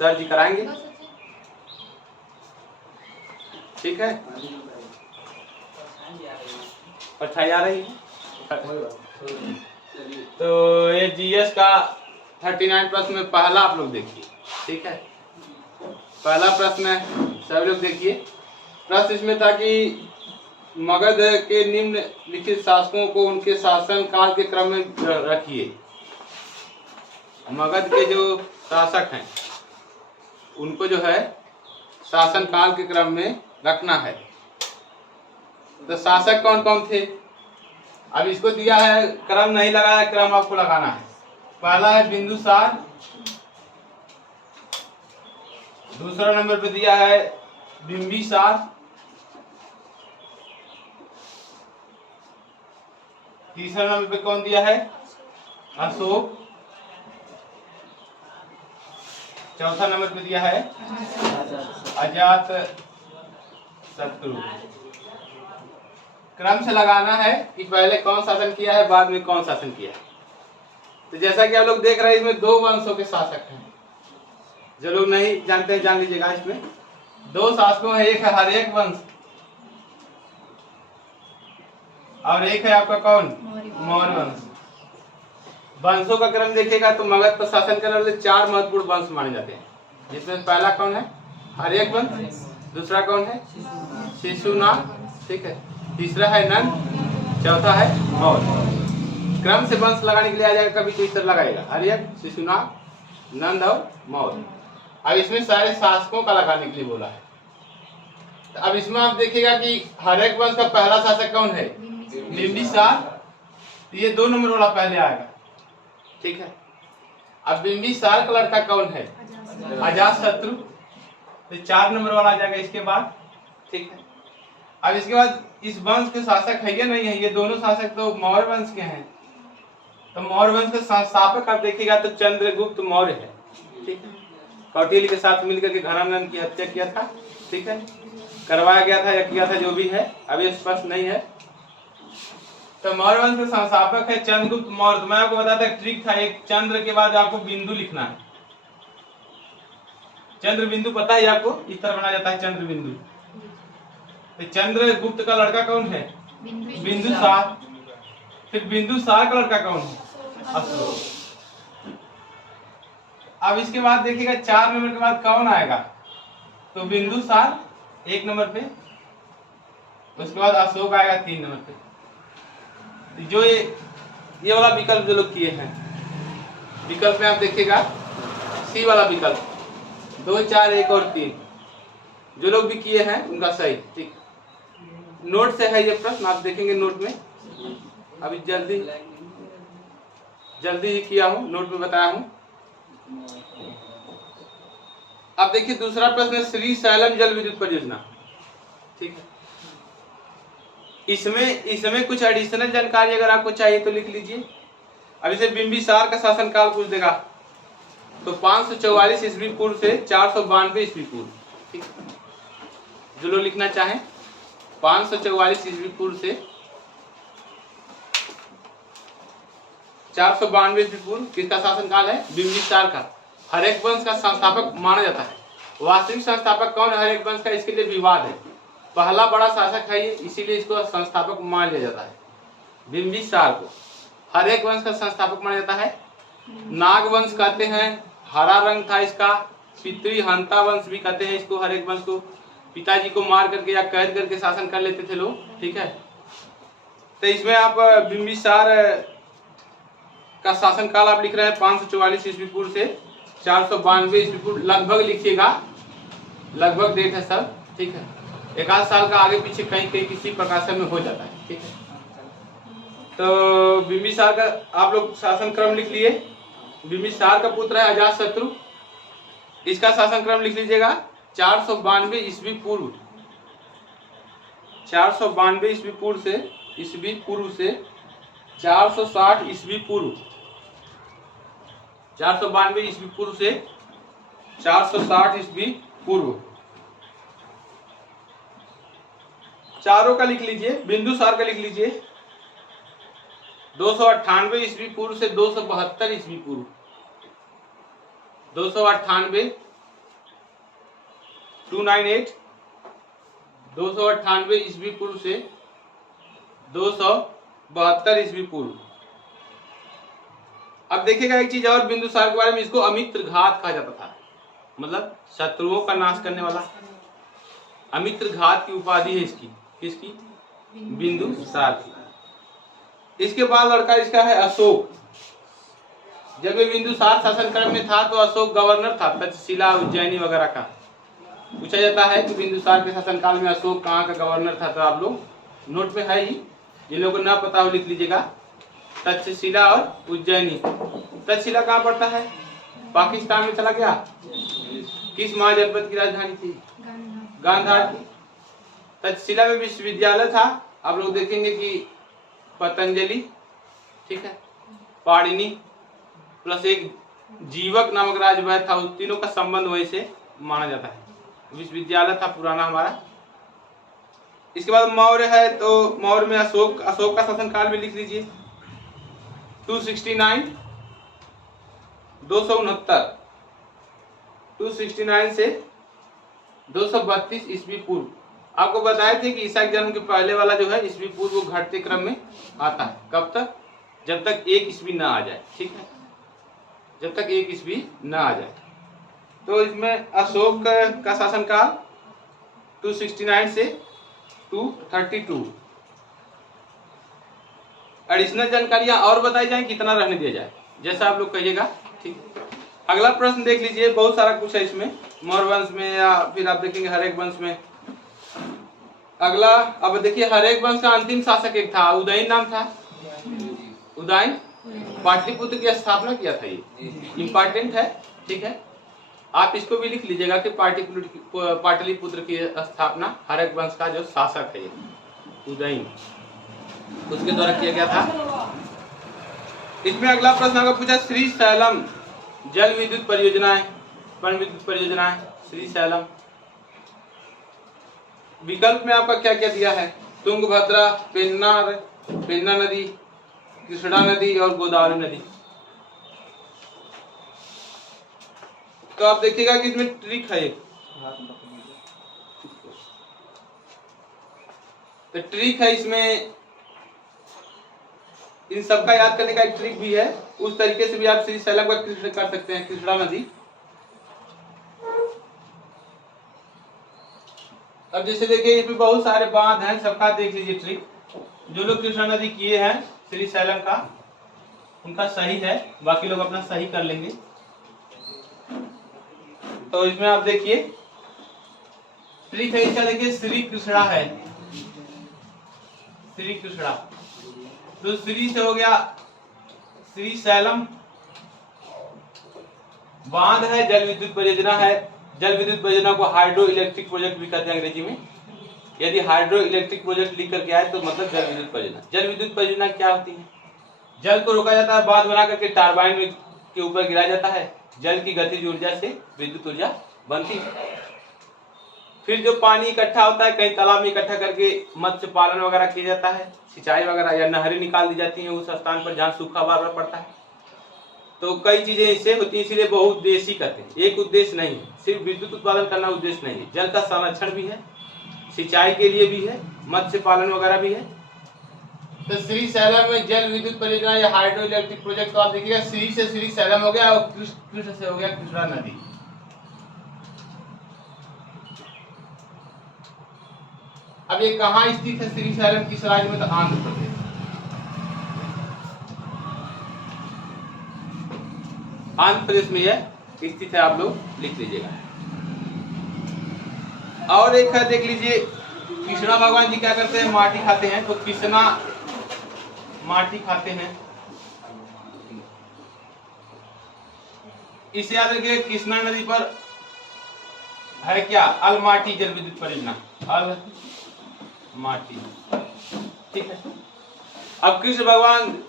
Sir जी कराएंगे, ठीक है। परछाई आ रही है। तो ये जीएस का 39 प्रश्न में पहला आप लोग देखिए, ठीक है। पहला प्रश्न है, सभी लोग देखिए। प्रश्न इसमें था कि मगध के निम्नलिखित शासकों को उनके शासन काल के क्रम में रखिए। मगध के जो शासक हैं उनको जो है शासन काल के क्रम में रखना है। तो शासक कौन कौन थे? अब इसको दिया है, क्रम नहीं लगाया, क्रम आपको लगाना है। पहला है बिंदुसार, दूसरा नंबर पे दिया है बिंबिसार, तीसरा नंबर पे कौन दिया है? अशोक, चौथा नंबर पे दिया है अजात शत्रु। क्रम से लगाना है कि पहले कौन शासन किया है, बाद में कौन शासन किया है। तो जैसा कि आप लोग देख रहे हैं, इसमें दो वंशों के शासक हैं। जो लोग नहीं जानते हैं जान लीजिएगा, इसमें दो शासकों है, एक है हर्यक वंश और एक है आपका कौन? मौर्य वंश। वंशों का क्रम देखिएगा तो मगध पर शासन करने वाले 4 महत्वपूर्ण वंश माने जाते हैं, जिसमें पहला कौन है? हर्यक वंश, दूसरा कौन है? शिशुनाग, ठीक है, तीसरा है नंद, चौथा है मौर्य। क्रम से वंश लगाने के लिए आ जाएगा, कभी तो इस तरह लगाएगा, हर्यक, शिशुनाग, नंद और मौर्य। अब इसमें सारे शासकों का लगाने के लिए बोला है। तो अब इसमें आप देखिएगा कि हर्यक वंश का पहला शासक कौन है? बिंबिसार। ये 2 नंबर वाला पहले आएगा, ठीक है। अब बिंबिसार का लड़का कौन है? अजात शत्रु, तो 4 नंबर वाला आ जाएगा इसके बाद, ठीक है। अब इसके बाद इस वंश के शासक है या नहीं है? ये दोनों शासक तो मौर्य वंश के हैं। तो मौर्य वंश के संस्थापक आप देखिएगा तो चंद्रगुप्त मौर्य है, ठीक है। कौटिल्य के साथ मिलकर के घनानंद की हत्या किया था, ठीक है, करवाया गया था या किया था, जो भी है अभी स्पष्ट नहीं है। तो मौर्य वंश के संस्थापक है चंद्रगुप्त मौर्य। तो मैं आपको बताता एक ट्रिक था, एक चंद्र के बाद आपको बिंदु लिखना है। चंद्र बिंदु पता है आपको, इस तरह बनाया जाता है चंद्र बिंदु। तो चंद्रगुप्त का लड़का कौन है? बिंदुसार। फिर बिंदुसार का लड़का कौन है? अशोक। अब इसके बाद देखिएगा 4 नंबर के बाद कौन आएगा? तो बिंदुसार 1 नंबर पे, उसके बाद अशोक आएगा 3 नंबर पे। जो ये वाला विकल्प जो लोग किए हैं, विकल्प में आप देखिएगा सी वाला विकल्प, 2, 4, 1 और 3 जो लोग भी किए हैं उनका सही, ठीक। नोट से है ये प्रश्न, आप देखेंगे नोट में, अभी जल्दी ही किया हूं, नोट में बताया हूं। अब देखिए दूसरा प्रश्न है श्री सैलम जल विद्युत परियोजना, ठीक है। इसमें कुछ एडिशनल जानकारी अगर आपको चाहिए तो लिख लीजिए। अब इसे बिंबिसार का शासन काल पूछ देगा तो 544 ईस्वी पूर्व से 492 ईस्वी पूर्व, ठीक। जो लोग लिखना चाहें 544 ईस्वी पूर्व से 492 ईस्वी पूर्व किसका शासन काल है? बिंबिसार का। हर्यक वंश का संस्थापक माना जाता है। वास्तविक संस्थापक कौन है हर्यक वंश का, इसके लिए विवाद है। पहला बड़ा शासक है ये, इसीलिए इसको संस्थापक मान लिया जाता है। बिंबिसार को हर्यक वंश का संस्थापक माना जाता है। नाग वंश कहते हैं, हरा रंग था इसका। पितृहंता वंश भी कहते हैं इसको, हर्यक वंश को। पिताजी को मार करके या कैद करके शासन कर लेते थे लोग, ठीक है। तो इसमें आप बिंबिसार का शासन काल आप लिख रहे हैं 544 ईस्वी पूर्व से 492 ईस्वी पूर्व, लगभग लिखिएगा, लगभग डेट है सब, ठीक है। 1 साल का आगे पीछे कहीं कहीं किसी प्रकाशन में हो जाता है, ठीक है। तो बिंबिसार का आप लोग शासन क्रम लिख लिए। बिंबिसार का पुत्र है अजात शत्रु, इसका शासन क्रम लिख लीजिएगा 492 ईस्वी पूर्व, 492 ईस्वी पूर्व से 460 ईस्वी पूर्व, 492 ईस्वी पूर्व से 460 ईस्वी पूर्व। चारों का लिख लीजिए। बिंदुसार का लिख लीजिए 298 ईस्वी पूर्व से 272 ईस्वी पूर्व, 298 298 298 ईस्वी पूर्व से 272 ईस्वी पूर्व। अब देखिएगा एक चीज और बिंदुसार के बारे में, इसको अमित्र घात कहा जाता था, मतलब शत्रुओं का नाश करने वाला। अमित्र घात की उपाधि है इसकी, किसकी? बिंदुसार की। इसके बाद लड़का इसका है अशोक। जब ये बिंदुसार शासन क्रम में था तो अशोक गवर्नर था तक्षशिला उज्जैनी वगैरह का। पूछा जाता है कि बिंदुसार के शासनकाल में अशोक कहाँ का गवर्नर था, तो आप लोग नोट में है ही, जिन लोगों को ना पता हो लिख लीजिएगा, तक्षशिला और उज्जैनी। तक्षशिला कहाँ पड़ता है? पाकिस्तान में चला गया। किस महाजनपद की राजधानी थी? गांधार की। तक्षशिला में विश्वविद्यालय था। आप लोग देखेंगे कि पतंजलि, ठीक है, पाणिनि प्लस एक जीवक नामक राजवैद्य था, उस तीनों का संबंध वहीं से माना जाता है। विश्वविद्यालय था पुराना हमारा। इसके बाद मौर्य है, तो मौर्य में अशोक का शासनकाल भी लिख लीजिए। 269 269 269 से 232 ईस्वी पूर्व। आपको बताए थे कि ईसा के जन्म के पहले वाला जो है ईस्वी पूर्व वो घटते क्रम में आता है। कब तक? जब तक 1 ईस्वी ना आ जाए, ठीक है, जब तक 1 ईस्वी ना आ जाए। तो इसमें अशोक का शासनकाल 269 से 232। एडिशनल जानकारियां और बताई जाए, कितना रहने दिया जाए, जैसा आप लोग कहिएगा, ठीक। अगला प्रश्न देख लीजिए, बहुत सारा कुछ है इसमें, मौर्य वंश में या फिर आप देखेंगे हरेक वंश में। अगला अब देखिए, हरेक वंश का अंतिम शासक एक था, उदयन नाम था। उदयन पाटलिपुत्र की स्थापना किया था, ये इंपॉर्टेंट है, ठीक है। आप इसको भी लिख लीजिएगा कि पाटलिपुत्र की स्थापना हरेक वंश का जो शासक है उदयन, उसके द्वारा किया गया था। इसमें अगला प्रश्न आपका पूछा, श्री सैलम जल विद्युत परियोजनाएं, पन विद्युत परियोजनाएं, श्री सैलम। विकल्प में आपका क्या क्या दिया है? तुंगभद्रा, पेन्ना नदी, कृष्णा नदी और गोदावरी नदी। तो आप देखिएगा कि इसमें ट्रिक है एक, तो ट्रिक है इसमें, इन सबका याद करने का एक ट्रिक भी है। उस तरीके से भी आप श्री सैलम का कृष्ण कर सकते हैं, कृष्णा नदी। अब जैसे देखिए इसमें बहुत सारे बांध हैं, सबका देख लीजिए ट्रिक। जो लोग कृष्णा नदी किए हैं श्री सैलम का, उनका सही है, बाकी लोग अपना सही कर लेंगे। तो इसमें आप देखिए ट्रिक है इसका, देखिए श्री कृष्णा है, श्री कृष्णा, तो श्री से हो गया श्री सैलम, बांध है, जल विद्युत परियोजना है। जल विद्युत परियोजना को हाइड्रो इलेक्ट्रिक प्रोजेक्ट भी कहते हैं अंग्रेजी में। यदि हाइड्रो इलेक्ट्रिक प्रोजेक्ट लिख करके आए तो मतलब जल विद्युत परियोजना। जल विद्युत परियोजना क्या होती है? जल को रोका जाता है, बांध बना करके टरबाइन के ऊपर गिराया जाता है, जल की गतिज ऊर्जा से विद्युत ऊर्जा बनती है। फिर जो पानी इकट्ठा होता है कहीं तालाब में इकट्ठा करके मत्स्य पालन वगैरह किया जाता है, सिंचाई वगैरह, या नहरें निकाल दी जाती हैं उस स्थान पर जहाँ सूखा बार बार पड़ता है। तो कई चीजें इससे होती है, इसीलिए बहुउद्देशीय कहते हैं। एक उद्देश्य नहीं, सिर्फ विद्युत उत्पादन करना उद्देश्य नहीं है, जल का संरक्षण भी है, सिंचाई के लिए भी है, मत्स्य पालन वगैरह भी है। तो श्री सैलम में जल विद्युत परियोजना या हाइड्रो इलेक्ट्रिक प्रोजेक्ट, तो आप देखिएगा श्री से श्री सैलम हो गया और कृष्ण से हो गया कृष्णा नदी। अब ये कहाँ स्थित है श्री सैलम, किस राज्य में? तो आंध्र प्रदेश। आंध्र प्रदेश में यह स्थित है, आप लोग लिख लीजिएगा। और एक है देख लीजिए, कृष्णा भगवान जी क्या करते हैं? माटी खाते हैं। तो कृष्णा माटी खाते हैं, इसे याद रखिए। कृष्णा नदी पर है क्या? अलमाटी जल विद्युत परियोजना, अलमाटी, ठीक है। अब कृष्ण भगवान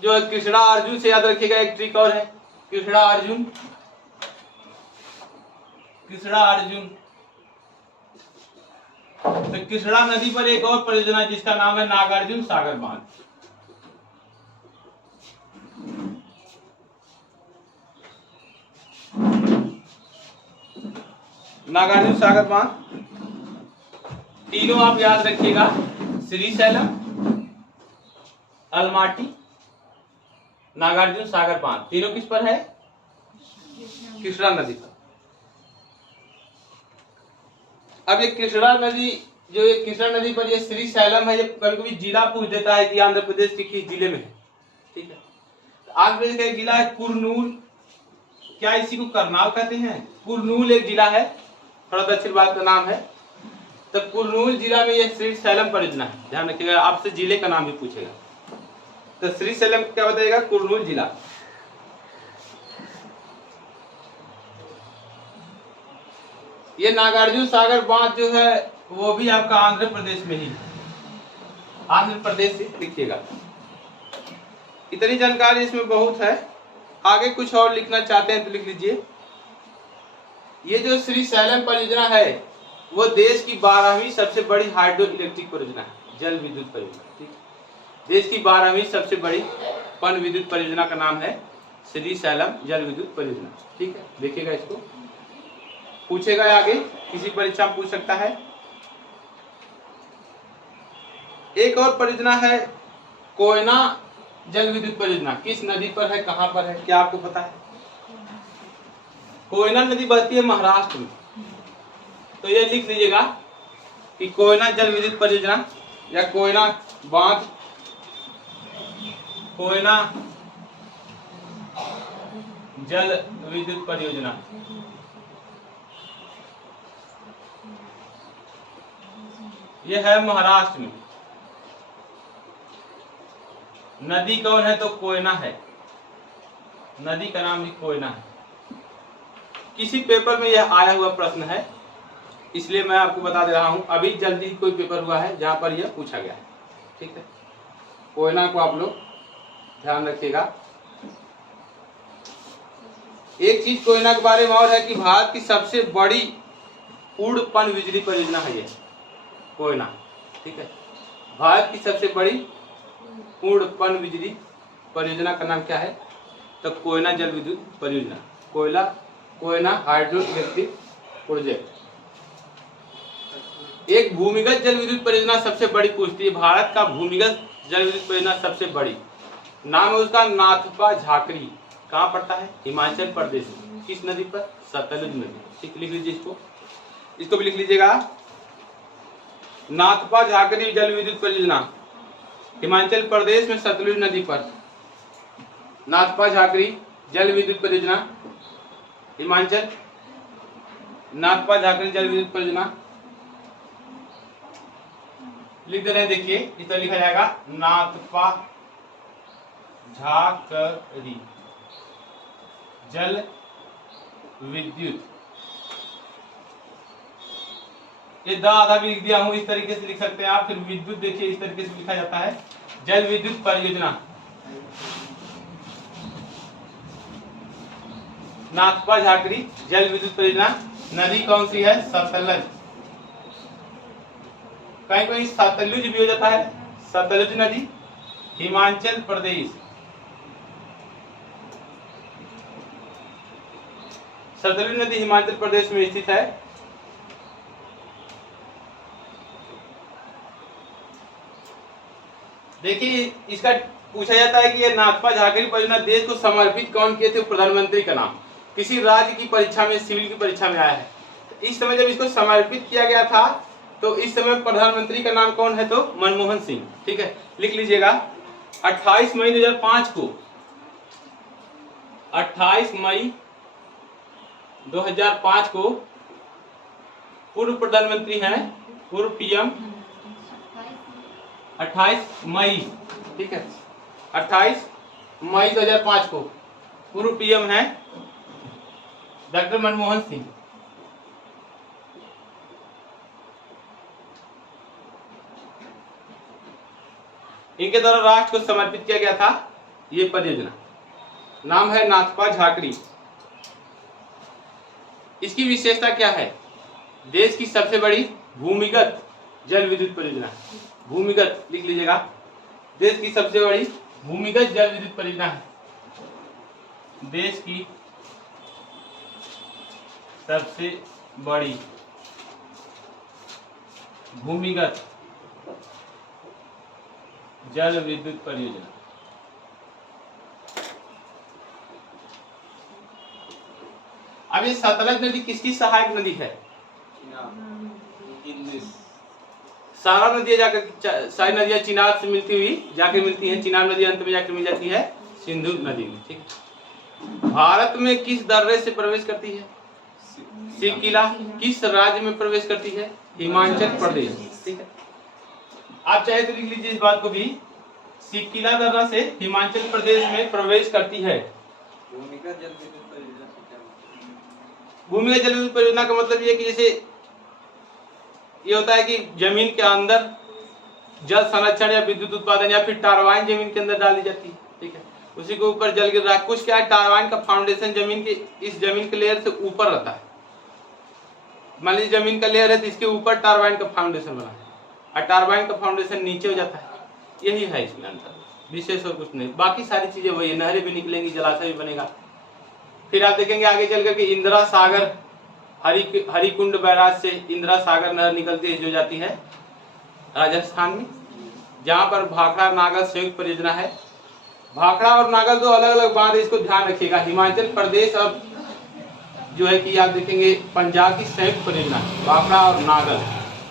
जो है कृष्णा अर्जुन से याद रखिएगा, एक ट्रिक और है, कृष्णा अर्जुन, कृष्णा अर्जुन। तो कृष्णा नदी पर एक और परियोजना जिसका नाम है नागार्जुन सागर बांध। नागार्जुन सागर बांध, तीनों आप याद रखिएगा, श्रीशैलम, अलमाटी, नागार्जुन सागर बांध, तीनों किस पर है? कृष्णा नदी पर। अब ये कृष्णा नदी, जो ये कृष्णा नदी पर ये श्रीशैलम है, ये कभी कभी जिला पूछ देता है कि आंध्र प्रदेश के किस जिले में है। ठीक है, तो आंध्र प्रदेश का एक जिला है कुरनूल, क्या इसी को करनाल कहते हैं? कुरनूल एक जिला है, थोड़ा दक्षिण भारत का नाम है। तो कुरनूल जिला में ये श्रीशैलम परियोजना है, ध्यान रखिएगा, आपसे जिले का नाम भी पूछेगा। तो श्रीशैलम क्या बताइएगा? कुरनूल जिला। ये नागार्जुन सागर बांध जो है वो भी आपका आंध्र प्रदेश में ही, आंध्र प्रदेश से लिखिएगा। इतनी जानकारी इसमें बहुत है, आगे कुछ और लिखना चाहते हैं तो लिख लीजिए। ये जो श्रीशैलम परियोजना है वो देश की 12वीं सबसे बड़ी हाइड्रो इलेक्ट्रिक परियोजना है, जल विद्युत परियोजना। ठीक, देश की 12वीं सबसे बड़ी पन विद्युत परियोजना का नाम है श्रीशैलम जल विद्युत परियोजना। ठीक है, देखिएगा, इसको पूछेगा आगे, किसी परीक्षा में पूछ सकता है। एक और परियोजना है कोयना जल विद्युत परियोजना, किस नदी पर है, कहां पर है, क्या आपको पता है? कोयना नदी बहती है महाराष्ट्र में, तो ये लिख लीजिएगा कि कोयना जल विद्युत परियोजना या कोयना बांध, कोयना जल विद्युत परियोजना, ये है महाराष्ट्र में। नदी कौन है? तो कोयना है, नदी का नाम भी कोयना है। किसी पेपर में यह आया हुआ प्रश्न है, इसलिए मैं आपको बता दे रहा हूं। अभी जल्दी कोई पेपर हुआ है जहां पर यह पूछा गया है। ठीक है, कोयना को आप लोग ध्यान रखिएगा। एक चीज कोयना के बारे में और है कि भारत की सबसे बड़ी पूर्ण पन बिजली परियोजना है ये कोयना। ठीक है, भारत की सबसे बड़ी पूर्ण पन बिजली परियोजना का नाम क्या है? तो कोयना जल विद्युत परियोजना, कोयना हाइड्रो इलेक्ट्रिक प्रोजेक्ट। एक भूमिगत जल विद्युत परियोजना सबसे बड़ी पूछती है, भारत का भूमिगत जल विद्युत परियोजना सबसे बड़ी, नाम है उसका नाथपा झाकरी। कहाँ पड़ता है? हिमाचल प्रदेश में। किस नदी पर? सतलुज नदी। ठीक, लिख लीजिए, इसको भी लिख लीजिएगा। नाथपा झाकरी जल विद्युत परियोजना हिमाचल प्रदेश में सतलुज नदी पर। नाथपा झाकरी जल विद्युत परियोजना हिमाचल, नाथपा झाकरी जल विद्युत परियोजना लिख दे रहे हैं। देखिए, इस तरह लिखा जाएगा, नाथपा झाकरी जल विद्युत। ये द आधा भी लिख दिया हूं, इस तरीके से लिख सकते हैं आप। फिर विद्युत देखिए, इस तरीके से लिखा जाता है, जल विद्युत परियोजना नाथपा झाकरी जल विद्युत परियोजना। नदी कौन सी है? सतलज। कहीं कहीं सतलुज भी हो जाता है, सतलुज नदी, हिमाचल प्रदेश। सतलुज नदी हिमाचल प्रदेश में स्थित है। देखिए, इसका पूछा जाता है कि यह नाथपा झाकरी परियोजना देश को समर्पित कौन किए थे? प्रधानमंत्री का नाम किसी राज्य की परीक्षा में, सिविल की परीक्षा में आया है। इस समय जब इसको समर्पित किया गया था तो इस समय प्रधानमंत्री का नाम कौन है? तो मनमोहन सिंह। ठीक है, लिख लीजिएगा। 28 मई 2005 को, 28 मई 2005 को पूर्व प्रधानमंत्री हैं, पूर्व पीएम 28 मई, ठीक है, 28 मई 2005 को पूर्व पीएम हैं डॉक्टर मनमोहन सिंह। इनके द्वारा राष्ट्र को समर्पित किया गया था ये परियोजना, नाम है नाथपा झाकरी। इसकी विशेषता क्या है? देश की सबसे बड़ी भूमिगत जल विद्युत परियोजना, भूमिगत लिख लीजिएगा, देश की सबसे बड़ी भूमिगत जल विद्युत परियोजना है, देश की सबसे बड़ी भूमिगत जल विद्युत परियोजना। अब ये सतलज नदी किसकी सहायक नदी है? सारा नदियां जाकर, सारी नदियां चिनाब से मिलती हुई जाके मिलती हैं, चिनाब नदी अंत में जाकर मिल जाती है सिंधु नदी में। ठीक है। भारत में किस दर्रे से प्रवेश करती है? सिकिला। किस राज्य में प्रवेश करती है? हिमाचल प्रदेश। ठीक है। आप चाहे तो लिख लीजिए इस बात को भी, सिकिला दर्रा से हिमाचल प्रदेश में प्रवेश करती है। भूमिगत जल विद्युत परियोजना का मतलब ये कि जैसे ये होता है कि जमीन के अंदर जल संरक्षण या विद्युत उत्पादन या फिर टारबाइन जमीन के अंदर डाली जाती है। ठीक है। उसी के ऊपर जल गिर रहा है। कुछ क्या है, टारबाइन का फाउंडेशन जमीन के इस जमीन के लेयर से ऊपर रहता है। मान लीजिए जमीन का लेयर है तो इसके ऊपर टारबाइन का फाउंडेशन बना है और टारबाइन का फाउंडेशन नीचे हो जाता है। यही है इसमें अंतर, विशेष और कुछ नहीं। बाकी सारी चीजें वही है, नहरें भी निकलेंगी, जलाशय भी बनेगा। फिर आप देखेंगे आगे चल करके इंदिरा सागर हरिकुंड बैराज से इंदिरा सागर नहर निकलती है जो जाती है राजस्थान में, जहां पर भाखड़ा नागल संयुक्त परियोजना है। भाखड़ा और नागल दो अलग अलग बांध है, इसको ध्यान रखिएगा। हिमाचल प्रदेश और जो है कि आप देखेंगे पंजाब की संयुक्त परियोजना है भाखड़ा और नागल।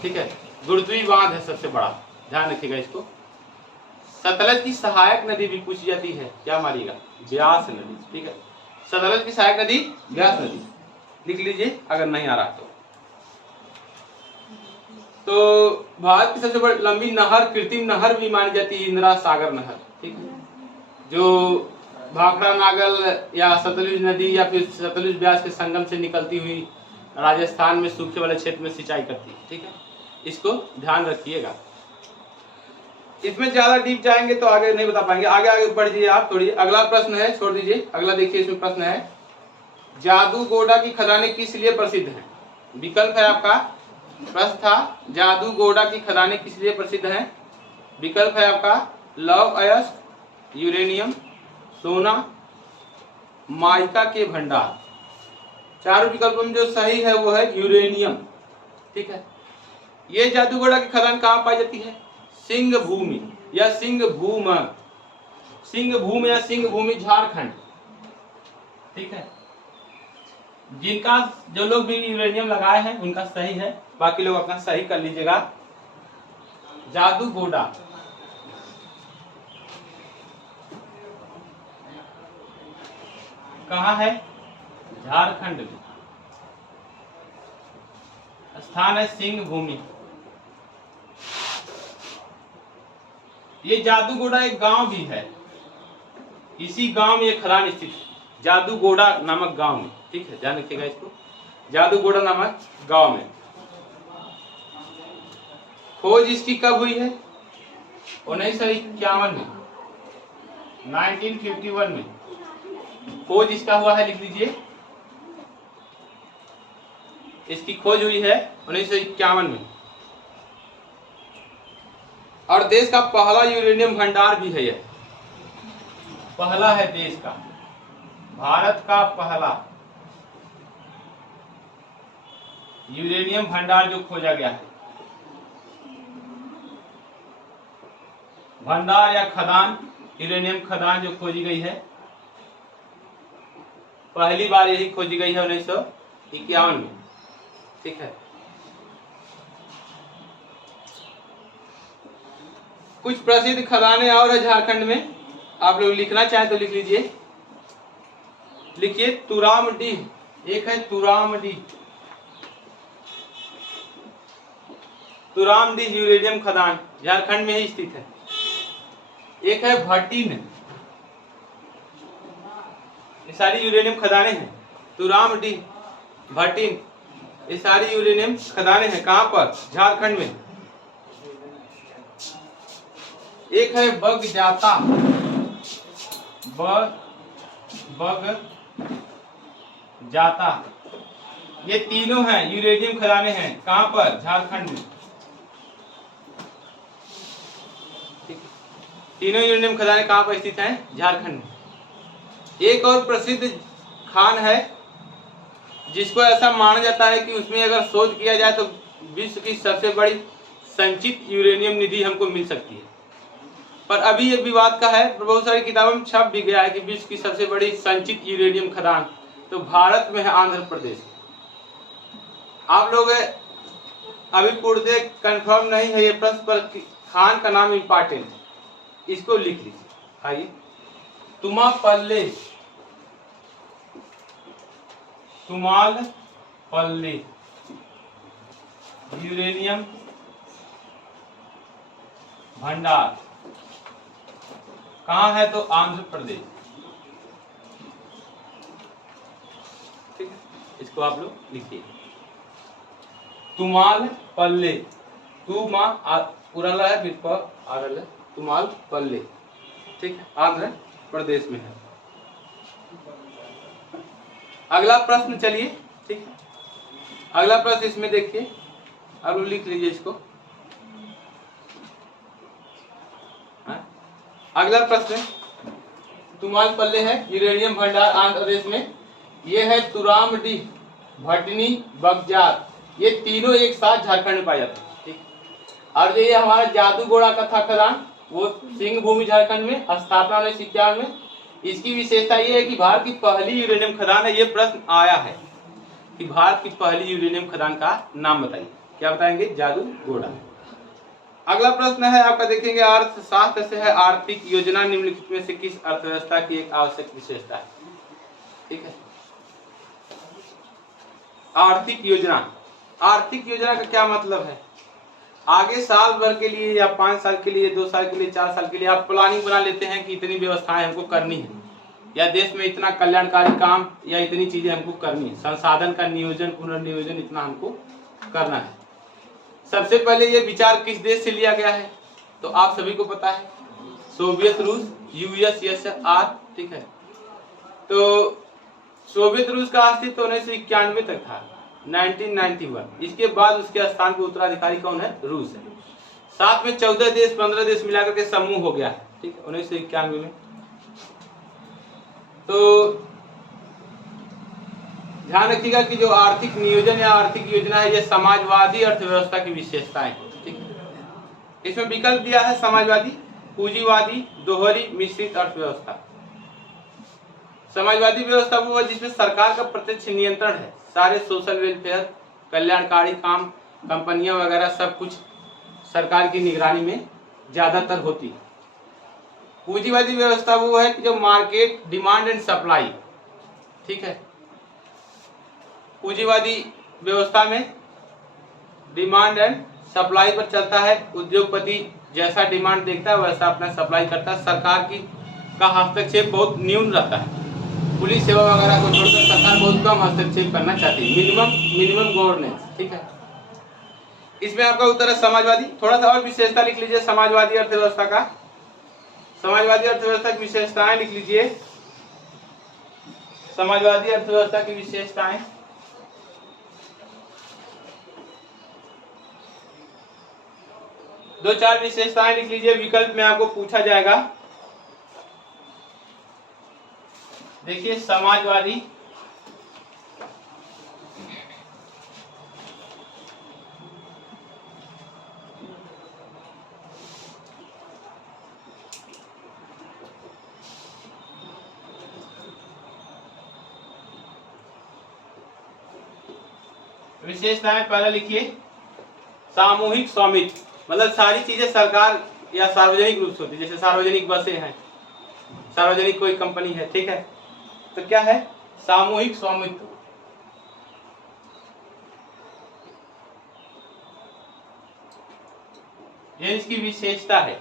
ठीक है। गुरदुई बांध है सबसे बड़ा, ध्यान रखिएगा इसको। सतलज की सहायक नदी भी पूछी जाती है, क्या मारिएगा? ब्यास नदी। ठीक है। सतलज की सहायक नदी ब्यास नदी लिख लीजिए अगर नहीं आ रहा तो भारत की सबसे बड़ी लंबी नहर, कृत्रिम नहर भी मानी जाती है इंदिरा सागर नहर। ठीक है। जो भाखड़ा नागल या सतलुज नदी या फिर सतलुज ब्यास के संगम से निकलती हुई राजस्थान में सूखे वाले क्षेत्र में सिंचाई करती है। ठीक है। इसको ध्यान रखिएगा। इसमें ज्यादा डीप जाएंगे तो आगे नहीं बता पाएंगे, आगे आगे बढ़ जाइए आप थोड़ी। अगला प्रश्न है, छोड़ दीजिए, अगला देखिए। इसमें प्रश्न है, जादूगोड़ा की खदानें किस लिए प्रसिद्ध हैं? विकल्प है आपका, प्रश्न था जादूगोड़ा की खदानें किस लिए प्रसिद्ध हैं? विकल्प है आपका लौह अयस्क, यूरेनियम, सोना, माइका के भंडार। चारों विकल्पों में जो सही है वो है यूरेनियम। ठीक है। ये जादूगोड़ा की खदान कहाँ पाई जाती है? सिंह भूमि या सिंह भूम, सिंह भूम या सिंह भूमि, झारखंड। ठीक है। जिनका जो लोग भी यूरेनियम लगाए हैं उनका सही है, बाकी लोग अपना सही कर लीजिएगा। जादूगोड़ा कहाँ है? झारखंड में। स्थान है सिंह भूमि। ये जादूगोड़ा एक गांव भी है, इसी गांव में ये खदान स्थित है, जादूगोड़ा नामक गांव में। ठीक है, ध्यान रखिएगा इसको, जादूगोड़ा नामक गांव में। खोज इसकी कब हुई है? 1951 में, 1951 में खोज इसका हुआ है, लिख लीजिए। इसकी खोज हुई है 1951 में। और देश का पहला यूरेनियम भंडार भी है यह, पहला है देश का, भारत का पहला यूरेनियम भंडार जो खोजा गया है। भंडार या खदान, यूरेनियम खदान जो खोजी गई है, पहली बार यही खोजी गई है 1951 में। ठीक है। कुछ प्रसिद्ध खदानें और है झारखंड में, आप लोग लिखना चाहें तो लिख लीजिए। लिखिए तुरामडीह, एक है तुरामडीह, तुरामडीह यूरेनियम खदान झारखंड में ही स्थित है। एक है भटीन, ये सारी यूरेनियम खदानें हैं। तुरामडीह, भटीन, ये सारी यूरेनियम खदानें हैं। कहां पर? झारखंड में। एक है बगजाता, बगजाता, ये तीनों हैं यूरेनियम खदानें हैं। कहां पर? झारखंड में। तीनों यूरेनियम खदानें कहां पर स्थित हैं? झारखंड में। एक और प्रसिद्ध खान है जिसको ऐसा माना जाता है कि उसमें अगर शोध किया जाए तो विश्व की सबसे बड़ी संचित यूरेनियम निधि हमको मिल सकती है। पर अभी ये विवाद का है, बहुत सारी किताबों में छप भी गया है कि विश्व की सबसे बड़ी संचित यूरेनियम खदान तो भारत में है, आंध्र प्रदेश। आप लोग अभी पूर्णतः कंफर्म नहीं है ये प्रश्न, पर खान का नाम इम्पोर्टेंट है, इसको लिख लीजिए। आइए, तुमापल्ले, तुमालपल्ली यूरेनियम भंडार कहाँ है? तो आंध्र प्रदेश। ठीक है, इसको आप लोग लिखिए, तुमालपल्ले, तुमा उरला है, फिर पर आरल है, तुमालपल्ले। ठीक है, आंध्र प्रदेश में है। अगला प्रश्न चलिए। ठीक है, अगला प्रश्न इसमें देखिए, अब लिख लीजिए इसको। अगला प्रश्न तुमालपल्ले है यूरेनियम भंडार आंध्र प्रदेश में। ये है तुरामडी, भटनी, बगजात, ये तीनों एक साथ झारखंड में पाए जाते हैं। ठीक, और ये हमारा जादूगोड़ा का था खदान, वो सिंह भूमि झारखंड में, स्थापना 1951 में। इसकी विशेषता ये है कि भारत की पहली यूरेनियम खदान है। ये प्रश्न आया है कि भारत की पहली यूरेनियम खदान का नाम बताइए। क्या बताएंगे? जादूगोड़ा। अगला प्रश्न है आपका, देखेंगे अर्थशास्त्र से है, आर्थिक योजना निम्नलिखित में से किस अर्थव्यवस्था की एक आवश्यक विशेषता है? ठीक है, आर्थिक योजना। आर्थिक योजना का क्या मतलब है? आगे साल भर के लिए या 5 साल के लिए, 2 साल के लिए, 4 साल के लिए आप प्लानिंग बना लेते हैं कि इतनी व्यवस्थाएं हमको करनी है, या देश में इतना कल्याणकारी काम या इतनी चीजें हमको करनी है, संसाधन का नियोजन, पुनर्नियोजन इतना हमको करना है। सबसे पहले ये विचार किस देश से लिया गया है? तो आप सभी को पता है, सोवियत रूस, USSR। ठीक है, तो सोवियत रूस का अस्तित्व 1991 तक था, 1991। इसके बाद उसके स्थान पर उत्तराधिकारी कौन है? रूस है। साथ में 14 देश, 15 देश मिलाकर के समूह हो गया है। ठीक है, 1991 में। तो ध्यान रखिएगा कि जो आर्थिक नियोजन या आर्थिक योजना है, ये समाजवादी अर्थव्यवस्था की विशेषताएं। ठीक है, इसमें विकल्प दिया है समाजवादी, पूंजीवादी, दोहरी, मिश्रित अर्थव्यवस्था। समाजवादी व्यवस्था वो है जिसमें सरकार का प्रत्यक्ष नियंत्रण है, सारे सोशल वेलफेयर, कल्याणकारी काम, कंपनियां वगैरह सब कुछ सरकार की निगरानी में ज्यादातर होती है। पूंजीवादी व्यवस्था वो है कि जो मार्केट, डिमांड एंड सप्लाई। ठीक है, पूंजीवादी व्यवस्था में डिमांड एंड सप्लाई पर चलता है। उद्योगपति जैसा डिमांड देखता है वैसा अपना सप्लाई करता है। सरकार की का हस्तक्षेप बहुत न्यून रहता है। पुलिस सेवा वगैरह को छोड़कर सरकार बहुत कम हस्तक्षेप करना चाहती है। Minimum governance. ठीक है, इसमें आपका उत्तर है समाजवादी। थोड़ा सा और विशेषता लिख लीजिए समाजवादी अर्थव्यवस्था का। समाजवादी अर्थव्यवस्था की विशेषताएं लिख लीजिए। समाजवादी अर्थव्यवस्था की विशेषताएं, दो चार विशेषताएं लिख लीजिए, विकल्प में आपको पूछा जाएगा। देखिए, समाजवादी विशेषताएं पहला लिखिए, सामूहिक स्वामित्व, मतलब सारी चीजें सरकार या सार्वजनिक रूप से होती है। जैसे सार्वजनिक बसें हैं, सार्वजनिक कोई कंपनी है। ठीक है, तो क्या है? सामूहिक स्वामित्व। ये इसकी विशेषता है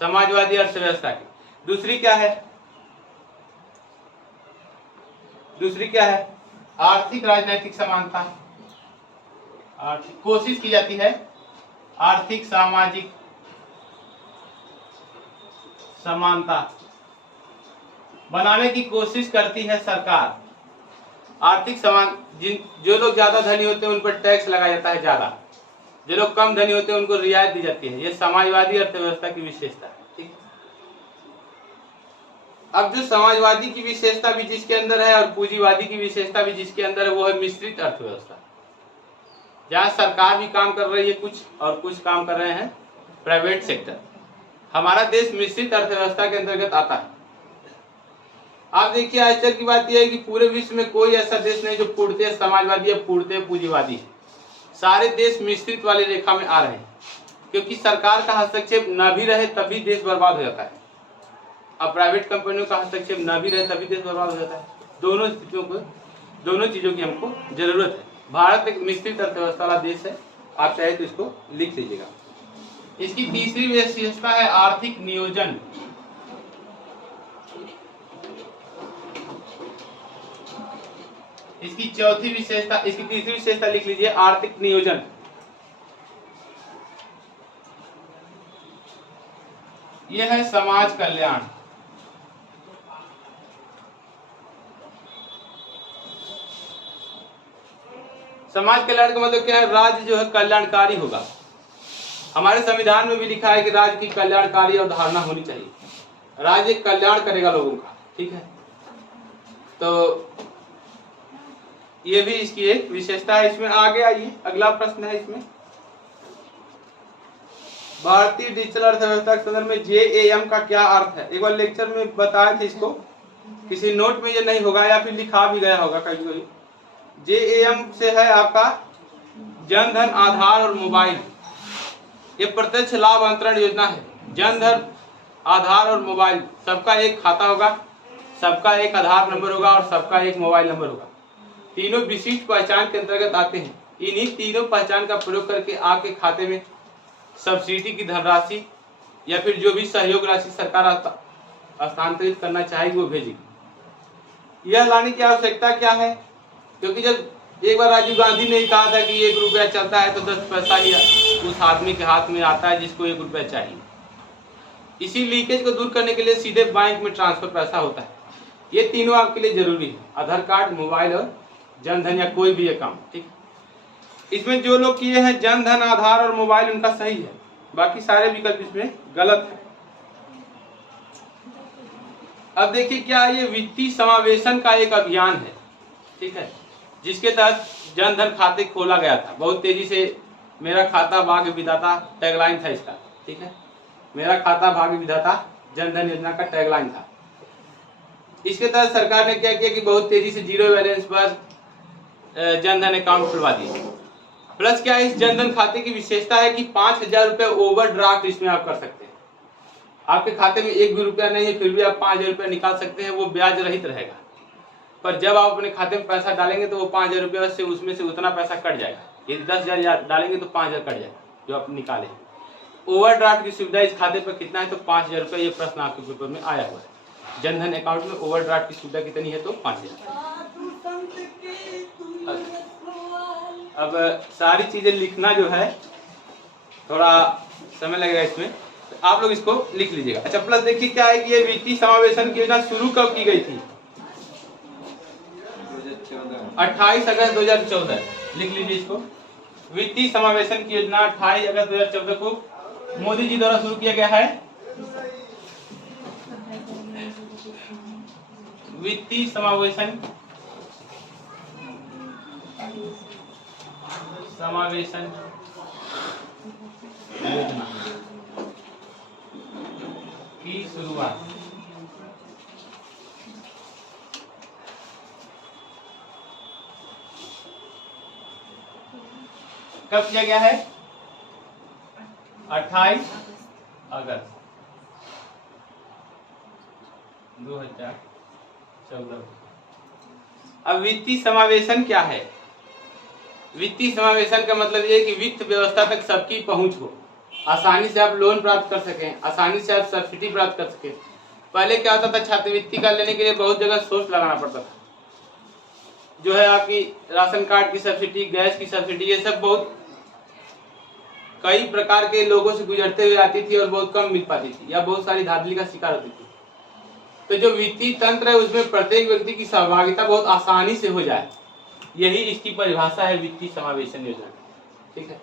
समाजवादी अर्थव्यवस्था की। दूसरी क्या है? दूसरी क्या है? आर्थिक राजनैतिक समानता। आर्थिक कोशिश की जाती है, आर्थिक सामाजिक समानता बनाने की कोशिश करती है सरकार। आर्थिक समान, जो लोग ज्यादा धनी होते हैं उन पर टैक्स लगाया जाता है ज्यादा, जो लोग कम धनी होते हैं उनको रियायत दी जाती है। ये समाजवादी अर्थव्यवस्था की विशेषता है। ठीक, अब जो समाजवादी की विशेषता भी जिसके अंदर है और पूंजीवादी की विशेषता भी जिसके अंदर है वो है मिश्रित अर्थव्यवस्था, जहाँ सरकार भी काम कर रही है कुछ और कुछ काम कर रहे हैं प्राइवेट सेक्टर। हमारा देश मिश्रित अर्थव्यवस्था के अंतर्गत आता है। आप देखिए आश्चर्य की बात यह है कि पूरे विश्व में कोई ऐसा देश नहीं जो पूर्णतः समाजवादी या पूर्णतः पूंजीवादी है। सारे देश मिश्रित वाली रेखा में आ रहे हैं, क्योंकि सरकार का हस्तक्षेप न भी रहे तभी देश बर्बाद हो जाता है, अब प्राइवेट कंपनियों का हस्तक्षेप न भी रहे तभी देश बर्बाद हो जाता है। दोनों चीजों की हमको जरूरत है। भारत एक मिश्रित अर्थव्यवस्था वाला देश है, आप चाहे तो इसको लिख लीजिएगा। इसकी तीसरी विशेषता है आर्थिक नियोजन। इसकी तीसरी विशेषता लिख लीजिए आर्थिक नियोजन। यह है समाज कल्याण। समाज कल्याण का मतलब क्या है? राज्य जो है कल्याणकारी होगा। हमारे संविधान में भी लिखा है कि राज्य की कल्याणकारी अवधारणा होनी चाहिए। राज्य कल्याण करेगा लोगों का, ठीक है। तो ये भी इसकी एक विशेषता है। इसमें आगे आइए, अगला प्रश्न है इसमें, भारतीय डिजिटल अर्थव्यवस्था के संदर्भ में JAM का क्या अर्थ है? एक बार लेक्चर में बताए थे इसको, किसी नोट में ये नहीं होगा या फिर लिखा भी गया होगा कहीं कहीं। JAM से है आपका जन धन, आधार और मोबाइल। ये प्रत्यक्ष लाभ अंतरण योजना है। जन धन, आधार और मोबाइल, सबका एक खाता होगा, सबका एक आधार नंबर होगा और सबका एक मोबाइल नंबर होगा। तीनों विशिष्ट पहचान के अंतर्गत आते हैं। इन्हीं तीनों पहचान का प्रयोग करके आपके खाते में सब्सिडी की धनराशि या फिर जो भी सहयोग राशि सरकार हस्तांतरित करना चाहेगी वो भेजेगी। यह लाने की आवश्यकता क्या है? क्योंकि जब एक बार राजीव गांधी ने कहा था कि 1 रुपया चलता है तो 10 पैसा ही उस आदमी के हाथ में आता है जिसको 1 रुपया चाहिए। इसी लीकेज को दूर करने के लिए सीधे बैंक में ट्रांसफर पैसा होता है। ये तीनों आपके लिए जरूरी है, आधार कार्ड, मोबाइल और जन धन या कोई भी अकाउंट, ठीक। इसमें जो लोग किए हैं जन धन, आधार और मोबाइल, उनका सही है, बाकी सारे विकल्प इसमें गलत है। अब देखिए क्या ये वित्तीय समावेशन का एक अभियान है, ठीक है, जिसके तहत जन धन खाते खोला गया था बहुत तेजी से। मेरा खाता भाग्य विधाता टैगलाइन था इसका, ठीक है, मेरा खाता भाग्य विधाता जन धन योजना का टैगलाइन था। इसके तहत सरकार ने क्या किया कि बहुत तेजी से 0 बैलेंस पर जन धन अकाउंट खुलवा दिए। प्लस क्या है, इस जन धन खाते की विशेषता है कि 5,000 रुपए ओवरड्राफ्ट इसमें आप कर सकते हैं। आपके खाते में 1 भी रुपया नहीं है, फिर भी आप 5,000 रुपया निकाल सकते हैं, वो ब्याज रहित रहेगा। पर जब आप अपने खाते में पैसा डालेंगे तो वो 5,000 रुपया से उसमें से उतना पैसा कट जाएगा। यदि 10,000 डालेंगे तो 5,000 कट जाएगा जो आप निकाले। ओवरड्राफ्ट की सुविधा इस खाते पर कितना है? तो 5,000 रुपया। ये प्रश्न आपके पेपर में आया हुआ है। जन धन अकाउंट में ओवरड्राफ्ट की सुविधा कितनी है? तो 5,000। अब सारी चीजें लिखना जो है थोड़ा समय लगेगा इसमें, तो आप लोग इसको लिख लीजिएगा। अच्छा, प्लस देखिए क्या है कि ये वित्तीय समावेशन की योजना शुरू कब की गई थी? 28 अगस्त 2014। लिख लीजिए इसको। वित्तीय समावेशन की योजना 28 अगस्त 2014 को मोदी जी द्वारा शुरू किया गया है। वित्तीय समावेशन योजना की शुरुआत कब किया गया है? 28 अगस्त 2014। अब वित्तीय समावेशन क्या है? वित्तीय समावेशन का मतलब ये है कि वित्त व्यवस्था तक सबकी पहुंच हो, आसानी से आप लोन प्राप्त कर सकें, आसानी से आप सब्सिडी प्राप्त कर सकें। पहले क्या होता था, छात्रवृत्ति का लेने के लिए बहुत जगह सोर्स लगाना पड़ता था। जो है आपकी राशन कार्ड की सब्सिडी, गैस की सब्सिडी, ये सब बहुत कई प्रकार के लोगों से गुजरते हुए आती थी और बहुत कम मिल पाती थी या बहुत सारी धांधली का शिकार होती थी। तो जो वित्तीय तंत्र है उसमें प्रत्येक व्यक्ति की सहभागिता बहुत आसानी से हो जाए, यही इसकी परिभाषा है वित्तीय समावेशन योजना, ठीक है।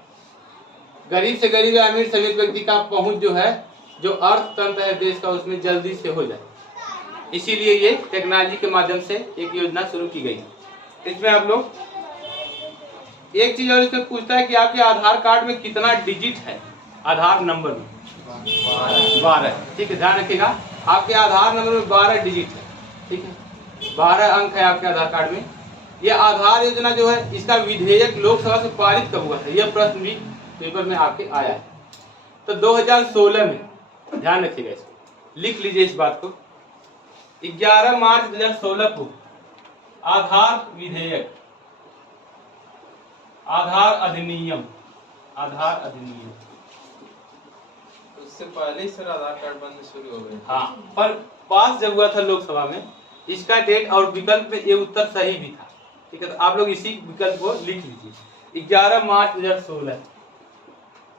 गरीब से गरीब या अमीर सभी व्यक्ति का पहुंच जो है, जो अर्थतंत्र है देश का, उसमें जल्दी से हो जाए। इसीलिए ये टेक्नोलॉजी के माध्यम से एक योजना शुरू की गई। इसमें आप लोग एक चीज और इसमें पूछता है कि आपके आधार कार्ड में कितना डिजिट है। आधार नंबर में 12। ठीक है, ध्यान रखिएगा, आपके आधार नंबर में 12 डिजिट है। ठीक है, 12 अंक है आपके आधार कार्ड में। यह आधार योजना जो है, इसका विधेयक लोकसभा से पारित कब हुआ था? यह प्रश्न भी पेपर में आपके आया है। तो 2016 में, ध्यान रखिएगा, इसको लिख लीजिए इस बात को। 11 मार्च 2016 को आधार विधेयक, आधार अधिनियम, आधार अधिनियम, उससे पहले ही सर आधार कार्ड बनने शुरू हो गए। हाँ, पर पास जब हुआ था लोकसभा में, इसका डेट और विकल्प में ये उत्तर सही भी था। ठीक है, तो आप लोग इसी विकल्प को लिख लीजिए। 11 मार्च 2016,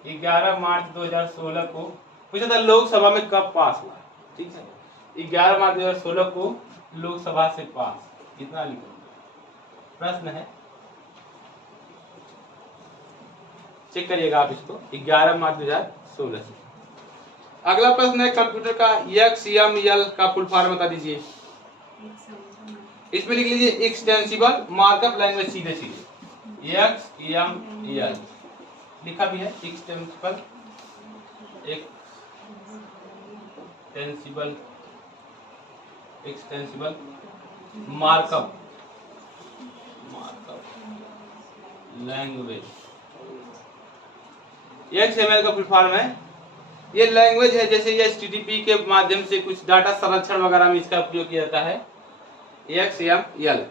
11 मार्च 2016 को पूछा था लोकसभा में कब पास हुआ। ठीक है, 11 मार्च 2016 को लोकसभा से पास, इतना लिखो। प्रश्न है, चेक करिएगा आप इसको, 11 मार्च 2016 से। अगला प्रश्न है कंप्यूटर का XML का फुल फॉर्म बता दीजिए। इसमें लिख लीजिए एक्सटेंसिबल मार्कअप लैंग्वेज, सीधे सीधे XML लिखा भी है, एक्सटेंसिबल मार्कअप लैंग्वेज। XML का फुल फॉर्म है, ये लैंग्वेज है, जैसे ये HTTP के माध्यम से कुछ डाटा संरक्षण वगैरह में इसका उपयोग किया जाता है, XML।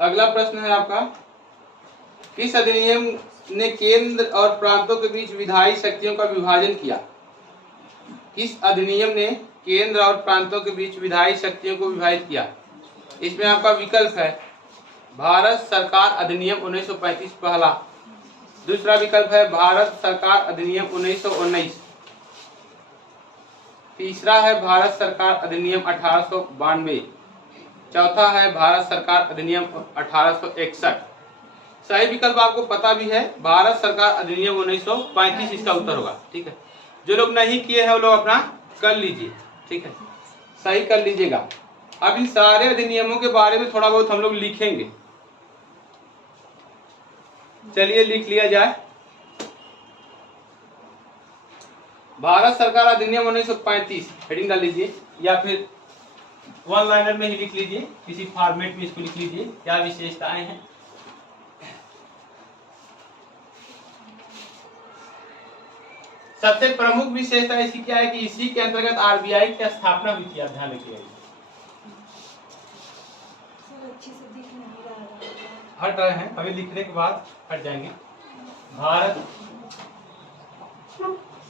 अगला प्रश्न है आपका, किस अधिनियम ने केंद्र और प्रांतों के बीच विधायी शक्तियों का विभाजन किया? किस अधिनियम ने केंद्र और प्रांतों के बीच विधायी शक्तियों को विभाजित किया? इसमें आपका विकल्प है भारत सरकार अधिनियम 1935 पहला, दूसरा विकल्प है भारत सरकार अधिनियम 1919, तीसरा है भारत सरकार अधिनियम 1892, चौथा है भारत सरकार अधिनियम 1861। सही विकल्प आपको पता भी है, भारत सरकार अधिनियम 1935 इसका उत्तर होगा। ठीक है, जो लोग नहीं किए हैं वो लोग अपना कर लीजिए। ठीक है, सही कर लीजिएगा। अब इन सारे अधिनियमों के बारे में थोड़ा बहुत हम लोग लिखेंगे। चलिए लिख लिया जाए। भारत सरकार अधिनियम 1935 हेडिंग डाल लीजिए, या फिर वन लाइनर में ही लिख लीजिए, किसी फॉर्मेट में इसको लिख लीजिए, क्या विशेषताएं हैं। सबसे प्रमुख विशेषता इसकी क्या है कि इसी के अंतर्गत RBI की स्थापना हुई थी। आप ध्यान रखिएगा, हट रहे हैं, अभी लिखने के बाद हट जाएंगे। भारत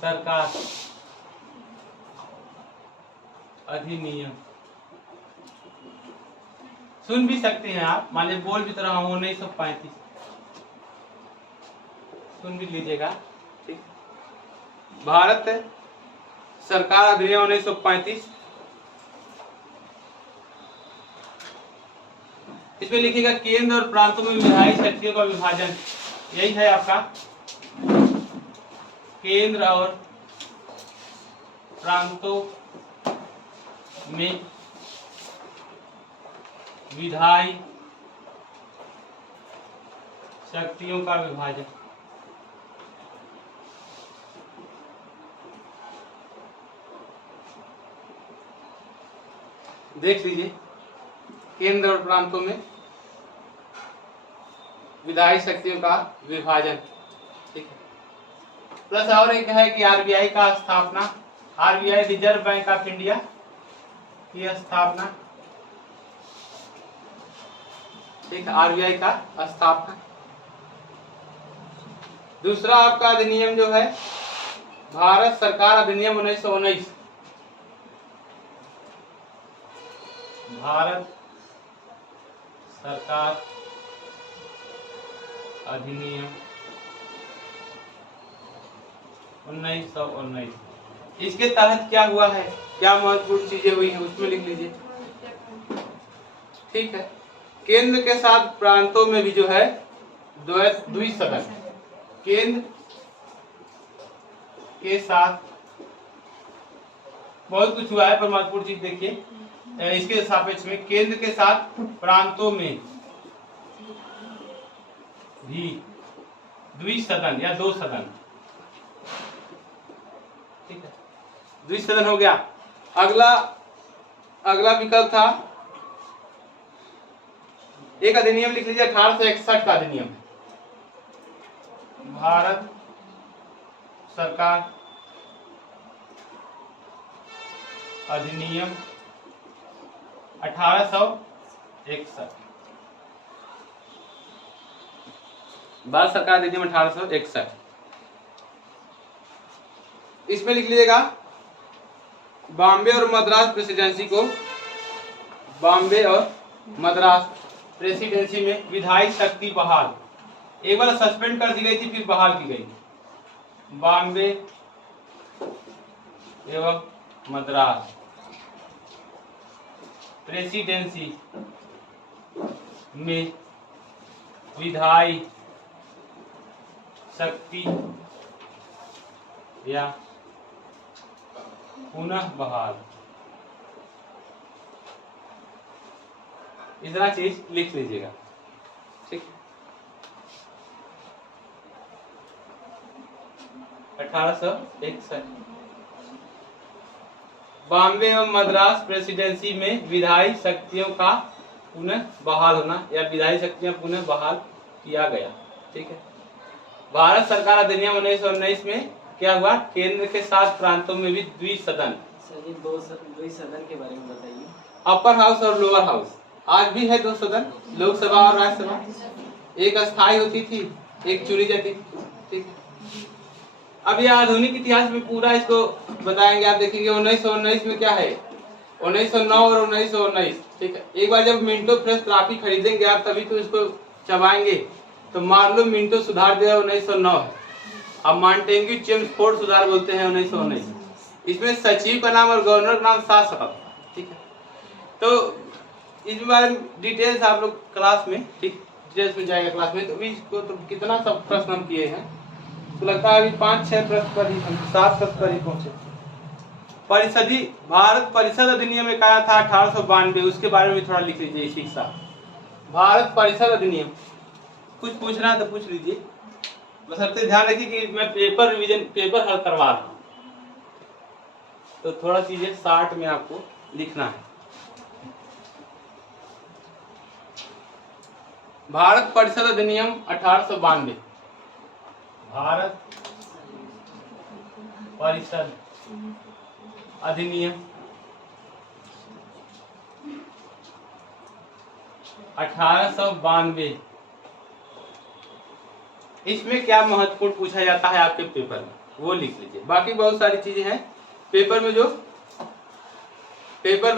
सरकार अधिनियम, सुन भी सकते हैं आप, मान लीजिए बोल भी तो रहा हूं 1935, सुन भी लीजिएगा। ठीक, भारत सरकार अधिनियम 1935, इसमें लिखिएगा केंद्र और प्रांतों में विधायी शक्तियों का विभाजन, यही है आपका केंद्र और प्रांतों में विधायी शक्तियों का विभाजन। देख लीजिए, केंद्र और प्रांतों में विधायी शक्तियों का विभाजन। ठीक है, प्लस और एक है कि RBI का स्थापना, RBI reserve bank of India की स्थापना। ठीक है, RBI का स्थापना। दूसरा आपका अधिनियम जो है भारत सरकार अधिनियम 1919, भारत सरकार अधिनियम 1919। इसके तहत क्या हुआ है, क्या महत्वपूर्ण चीजें हुई हैं, उसमें लिख लीजिए। ठीक है, केंद्र के साथ प्रांतों में भी जो है द्विसदन, केंद्र के साथ, बहुत कुछ हुआ है पर महत्वपूर्ण चीज देखिए, इसके सापेक्ष में केंद्र के साथ प्रांतों में भी द्विसदन या दो सदन, ठीक है, द्विसदन हो गया। अगला विकल्प था, एक अधिनियम लिख लीजिए 1861 का अधिनियम, भारत सरकार अधिनियम 1861, भारत सरकार अधिनियम 1861। इसमें लिख लीजिएगा बॉम्बे और मद्रास प्रेसिडेंसी को, बॉम्बे और मद्रास प्रेसिडेंसी में विधायी शक्ति बहाल, एक बार सस्पेंड कर दी गई थी फिर बहाल की गई। बॉम्बे एवं मद्रास प्रेसिडेंसी में विधायी शक्ति या पुनः बहाल, इतना चीज लिख लीजिएगा, ठीक। 1861 बॉम्बे एवं मद्रास प्रेसिडेंसी में विधायी शक्तियों का पुनः बहाल होना या विधायी शक्तियां पुनः बहाल किया गया, ठीक है। भारत सरकार अधिनियम 1919 में क्या हुआ, केंद्र के 7 प्रांतों में भी द्विसदन, सर ये द्विसदन के बारे में बताइए। अपर हाउस और लोअर हाउस, आज भी है 2 सदन, लोकसभा और राज्यसभा, एक अस्थायी होती थी, एक चुनी जाती, ठीक है। अब ये आधुनिक इतिहास में पूरा इसको बताएंगे, आप देखेंगे 1919 में क्या है, 1909 और 1919, ठीक है। एक बार जब मिंटो फ्रेश ट्रॉफी खरीदेंगे आप तभी तो इसको चबाएंगे, तो मान लो मिंटो सुधार दिया 1909 है, अब मॉन्टेग्यू चेम्सफोर्ड सुधार बोलते हैं 1919। इसमें सचिव का नाम और गवर्नर का नाम साथ साथ, ठीक है। तो इस बारे में डिटेल्स आप लोग क्लास में, ठीक, डिटेल्स में जाएगा क्लास में। तो अभी इसको तो कितना सब प्रश्न हम किए हैं, तो लगता है अभी 5-6 प्रश्न पर ही, 7 प्रश्न पर ही पहुंचे। परिषदी भारत परिषद अधिनियम एक आया था 1892, उसके बारे में थोड़ा लिख लीजिए इसी के साथ। भारत परिषद अधिनियम, कुछ पूछना है तो पूछ लीजिए, बशर्ते ध्यान रखिए कि मैं पेपर रिवीजन, पेपर हल करवा रहा हूँ, तो थोड़ा चीजें शार्ट में आपको लिखना है। भारत परिषद अधिनियम 1892, भारत परिषद अधिनियम 1892, इसमें क्या महत्वपूर्ण पूछा जाता है आपके पेपर में, वो लिख लीजिए। बाकी बहुत सारी चीजें हैं पेपर में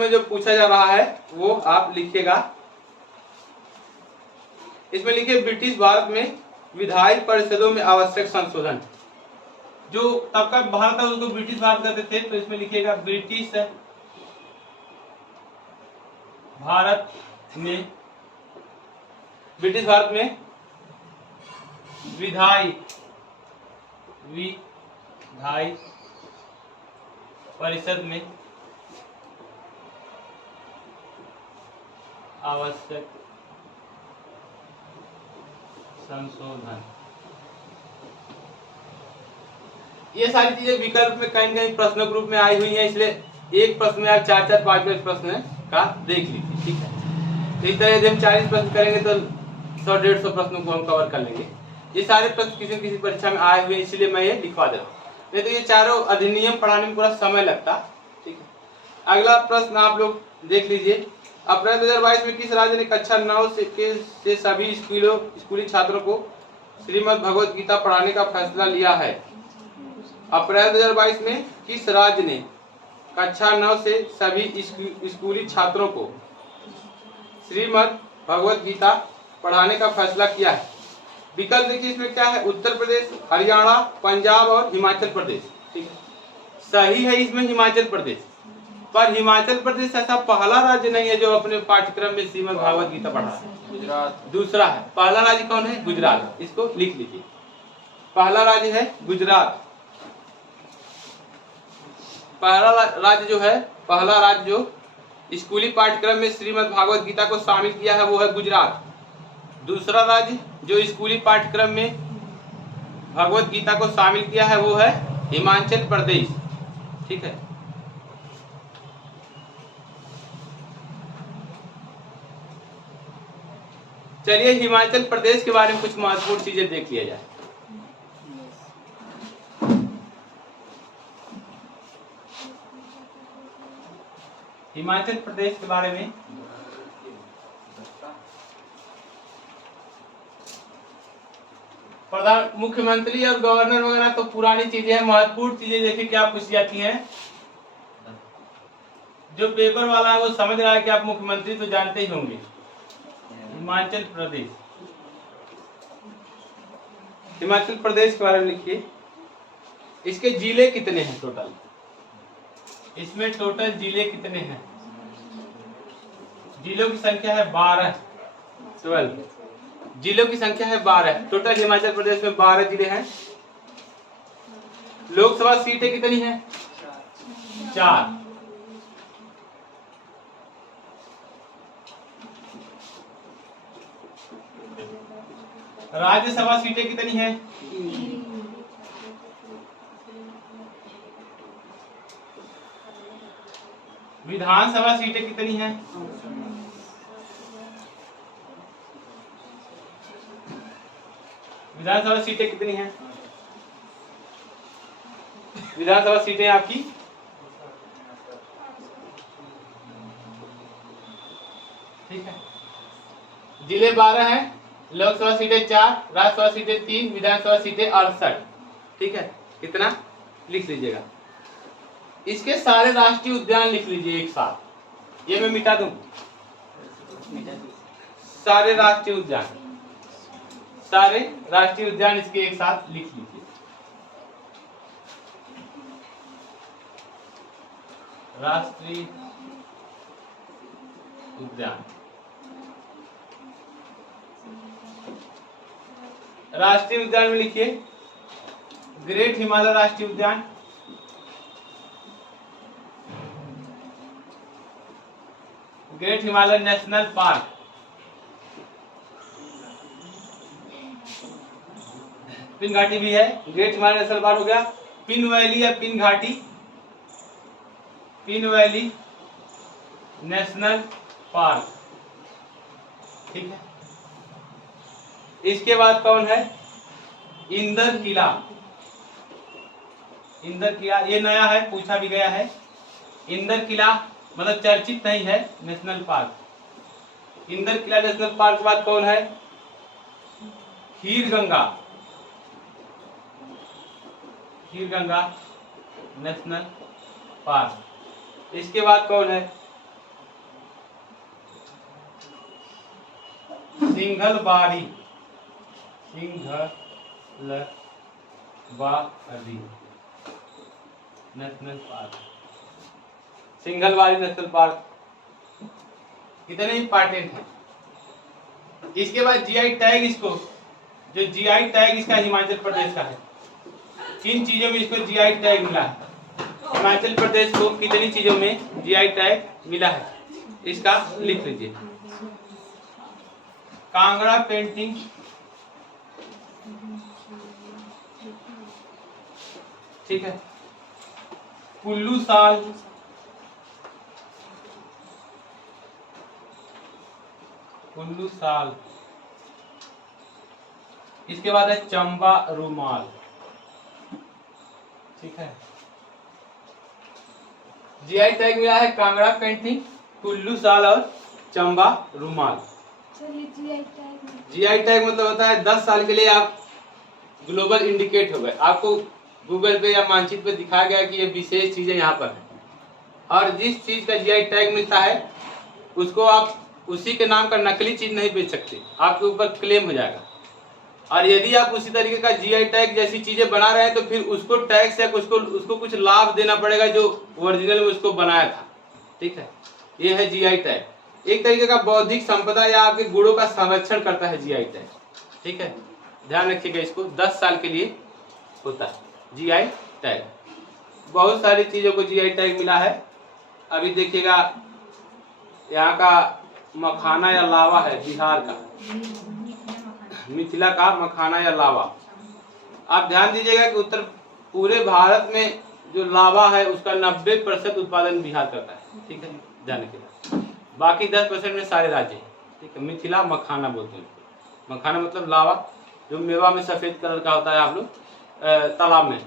जो पूछा जा रहा है वो आप लिखिएगा। इसमें लिखिए ब्रिटिश भारत में विधायी परिषदों में आवश्यक संशोधन, जो तब का भारत था उसको ब्रिटिश भारत कहते थे, तो इसमें लिखिएगा ब्रिटिश भारत में विधायी परिषद में आवश्यक संशोधन। ये सारी चीजें विकल्प में कहीं कहीं प्रश्न ग्रुप में आई हुई हैं, इसलिए एक प्रश्न में आप 4-4, 5-5 प्रश्न का देख लीजिए, ठीक है। तो इस तरह यदि हम 40 प्रश्न करेंगे तो 100-150 प्रश्नों को हम कवर कर लेंगे। ये सारे प्रश्न किसी न किसी परीक्षा में आए हुए, इसलिए मैं ये लिखवा दे रहा हूँ, नहीं तो ये चारों अधिनियम पढ़ाने में पूरा समय लगता, ठीक है। अगला प्रश्न आप लोग देख लीजिए, अप्रैल 2022 में किस राज्य ने कक्षा 9 से सभी स्कूली छात्रों को श्रीमद् भगवत गीता पढ़ाने का फैसला लिया है? अप्रैल 2022 में किस राज्य ने कक्षा 9 से सभी स्कूली छात्रों को श्रीमद् भगवत गीता पढ़ाने का फैसला किया है? विकल्प देखिए इसमें क्या है, उत्तर प्रदेश, हरियाणा, पंजाब और हिमाचल प्रदेश, ठीक है। सही है इसमें हिमाचल प्रदेश, पर हिमाचल प्रदेश ऐसा पहला राज्य नहीं है जो अपने पाठ्यक्रम में श्रीमद् भागवत गीता पढ़ा है। गुजरात दूसरा है, पहला राज्य कौन है? गुजरात। इसको लिख लीजिए, पहला राज्य है गुजरात। राज्य जो है, पहला राज्य जो स्कूली पाठ्यक्रम में श्रीमद् भागवत गीता को शामिल किया है वो है गुजरात। दूसरा राज्य जो स्कूली पाठ्यक्रम में भगवत गीता को शामिल किया है वो है हिमाचल प्रदेश। ठीक है, चलिए हिमाचल प्रदेश के बारे में कुछ महत्वपूर्ण चीजें देख लिया जाए। हिमाचल प्रदेश के बारे में प्रधान मुख्यमंत्री और गवर्नर वगैरह तो पुरानी चीजें हैं। महत्वपूर्ण चीजें देखिए क्या पूछी जाती हैं। जो पेपर वाला है वो समझ रहा है कि आप मुख्यमंत्री तो जानते ही होंगे। हिमाचल प्रदेश, हिमाचल प्रदेश के बारे में लिखिए। इसके जिले कितने हैं टोटल? इसमें टोटल जिले कितने हैं? जिलों की संख्या है 12 जिलों की संख्या है 12। टोटल हिमाचल प्रदेश में 12 जिले हैं। लोकसभा सीटें कितनी हैं? 4। राज्यसभा सीटें कितनी हैं? विधानसभा सीटें कितनी हैं? विधानसभा सीटें कितनी हैं? विधानसभा सीटें आपकी ठीक है। जिले 12 हैं, लोकसभा सीटें 4, राज्यसभा सीटें 3, विधानसभा सीटें 68। ठीक है, कितना लिख लीजिएगा। इसके सारे राष्ट्रीय उद्यान लिख लीजिए एक साथ। ये मैं मिटा दूं, सारे राष्ट्रीय उद्यान, सारे राष्ट्रीय उद्यान इसके एक साथ लिख लीजिए। राष्ट्रीय उद्यान, राष्ट्रीय उद्यान में लिखिए ग्रेट हिमालय राष्ट्रीय उद्यान, great Himalaya national park, pin घाटी भी है। ग्रेट हिमालय नेशनल पार्क हो गया। पिन वैली या पिन घाटी, पिन वैली नेशनल पार्क। ठीक है, इसके बाद कौन है? इंदर किला। इंदर किला ये नया है, पूछा भी गया है। इंदर किला मतलब चर्चित नहीं है नेशनल पार्क। इंदर किला नेशनल पार्क के बाद कौन है? खीर गंगा, खीर गंगा नेशनल पार्क। इसके बाद कौन है? सिंघलबाड़ी, सिंघलबाड़ी नेशनल पार्क। सिंघलबाड़ी नेशनल पार्क कितने इंपॉर्टेंट है। इसके बाद जीआई टैग, इसको जो जीआई टैग इसका हिमाचल प्रदेश का है। किन चीजों में इसको जीआई टैग मिला है? हिमाचल प्रदेश को कितनी चीजों में जीआई टैग मिला है इसका लिख लीजिए। कांगड़ा पेंटिंग, ठीक है। कुल्लू साल, कुल्लू साल। इसके बाद है चंबा रूमाल, ठीक है। जीआई टैग मिला है कांगड़ा पेंटिंग, कुल्लू साल और चंबा रूमाल। जीआई टैग मतलब होता है 10 साल के लिए आप ग्लोबल इंडिकेट हो गए। आपको गूगल पे या मानचित्र पे दिखाया गया कि ये विशेष चीजें यहाँ पर है, और जिस चीज का जीआई टैग मिलता है उसको आप उसी के नाम का नकली चीज नहीं बेच सकते, आपके ऊपर क्लेम हो जाएगा। और यदि आप उसी तरीके का जीआई टैग जैसी चीजें बना रहे हैं तो फिर उसको टैक्स या उसको कुछ लाभ देना पड़ेगा जो ओरिजिनल में उसको बनाया था, ठीक है। ये है जीआई टैग, एक तरीके का बौद्धिक संपदा या आपके गुणों का संरक्षण करता है जीआई टैग, ठीक है। ध्यान रखिएगा, इसको 10 साल के लिए होता है जीआई टैग। बहुत सारी चीजों को जीआई टैग मिला है। अभी देखिएगा यहाँ का मखाना या लावा है, बिहार का मिथिला का मखाना या लावा। आप ध्यान दीजिएगा कि उत्तर पूरे भारत में जो लावा है उसका 90% उत्पादन बिहार करता है, ठीक है, जाने के लिए। बाकी 10% में सारे राज्य हैं, ठीक है। मिथिला मखाना बोलते हैं, मखाना मतलब लावा, जो मेवा में सफेद कलर का होता है, आप लोग तालाब में।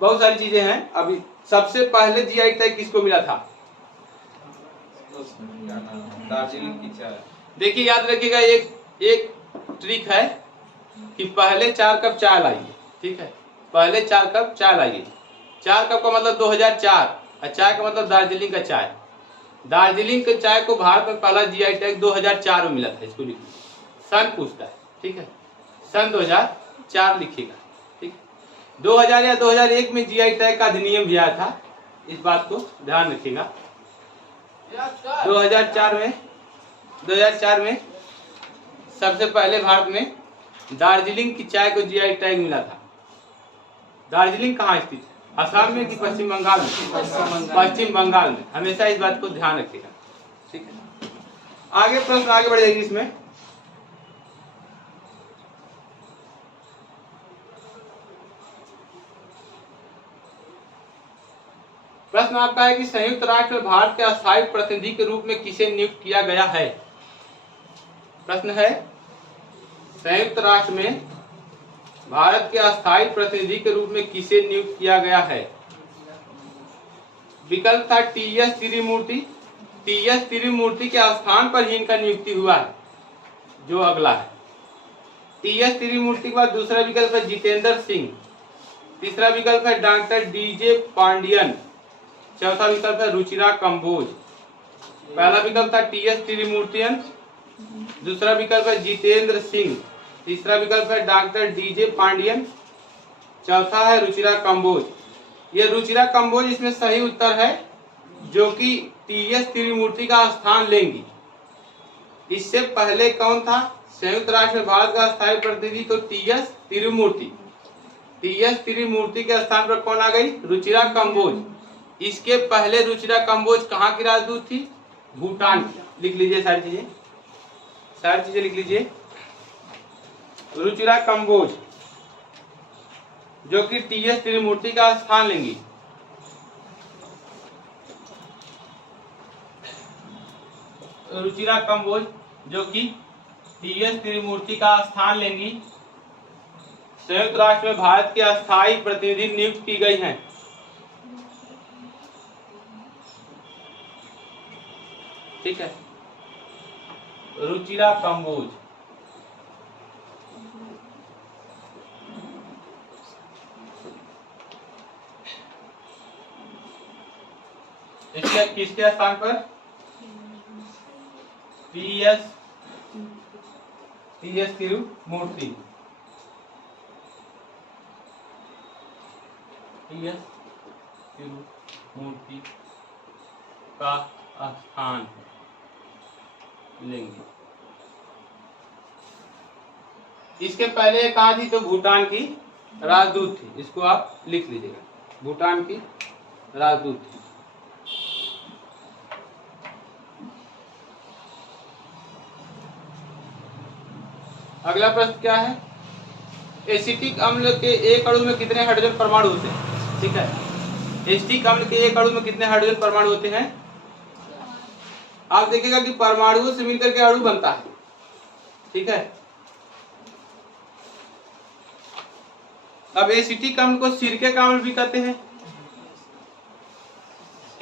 बहुत सारी चीजें हैं। अभी सबसे पहले जीआई टैग किसको मिला था? दार्जिलिंग की चाय। देखिए याद रखिएगा, एक ट्रिक है कि पहले 4 कप चाय लाइए, ठीक है, पहले 4 कप चाय लाइए। 4 कप का मतलब 2004, और चाय का मतलब दार्जिलिंग का चाय। दार्जिलिंग के चाय को भारत में पहला जीआई टैग 2004 में मिला था। इसको लिखिए, सन पूछता है, ठीक है, सन 2004 लिखिएगा, ठीक। 2000 या 2001 में जीआई टैग का अधिनियम भी आया था, इस बात को ध्यान रखिएगा। 2004 में सबसे पहले भारत में दार्जिलिंग की चाय को जीआई टैग मिला था। दार्जिलिंग कहाँ स्थित है? असम में कि पश्चिम बंगाल में? पश्चिम बंगाल में। हमेशा इस बात को ध्यान रखिएगा, ठीक है। आगे प्रश्न आगे बढ़ जाएगी इसमें। प्रश्न आपका है कि संयुक्त राष्ट्र में भारत के अस्थायी प्रतिनिधि के रूप में किसे नियुक्त किया गया है? प्रश्न है, संयुक्त राष्ट्र में भारत के अस्थायी प्रतिनिधि के रूप में किसे नियुक्त किया गया है? विकल्प था टीएस तिरुमूर्ति। टीएस तिरुमूर्ति के स्थान पर ही इनका नियुक्ति हुआ है, जो अगला है। टीएस तिरुमूर्ति के बाद दूसरा विकल्प है जितेंद्र सिंह। तीसरा विकल्प है डॉक्टर डीजे पांडियन। चौथा विकल्प है रुचिरा कंबोज। पहला विकल्प था टीएस तिरुमूर्तियन, दूसरा विकल्प है जितेंद्र सिंह, तीसरा विकल्प है डॉक्टर डीजे पांडियन, चौथा है रुचिरा कंबोज। ये रुचिरा कंबोज इसमें सही उत्तर है, जो कि टीएस तिरुमूर्ति का स्थान लेंगी। इससे पहले कौन था संयुक्त राष्ट्र में भारत का स्थायी प्रतिनिधि? तो टीएस तिरुमूर्ति। टीएस तिरुमूर्ति के स्थान पर कौन आ गई? रुचिरा कंबोज। इसके पहले रुचिरा कंबोज कहाँ की राजदूत थी? भूटान की। लिख लीजिए सारी चीजें लिख लीजिए। रुचिरा कंबोज जो कि टीएस तिरुमूर्ति का स्थान लेंगी। रुचिरा कंबोज जो कि टीएस तिरुमूर्ति का स्थान लेंगी, संयुक्त राष्ट्र में भारत के अस्थायी प्रतिनिधि नियुक्त की गई हैं। ठीक है, रुचिरा कंबोज। इसके किसके स्थान पर? टीएस तिरुमूर्ति। टीएस तिरुमूर्ति का स्थान लेंगे। इसके पहले कहा थी तो भूटान की राजदूत थी, इसको आप लिख लीजिएगा, भूटान की राजदूत थी। अगला प्रश्न क्या है? एसिटिक अम्ल के एक अणु में कितने हाइड्रोजन परमाणु होते हैं? ठीक है, एसिटिक अम्ल के एक अणु में कितने हाइड्रोजन परमाणु होते हैं? आप देखिएगा कि परमाणुओं से मिलकर के अणु बनता है। ठीक है, अब एसिटिक अम्ल को सिरके का अम्ल भी कहते हैं।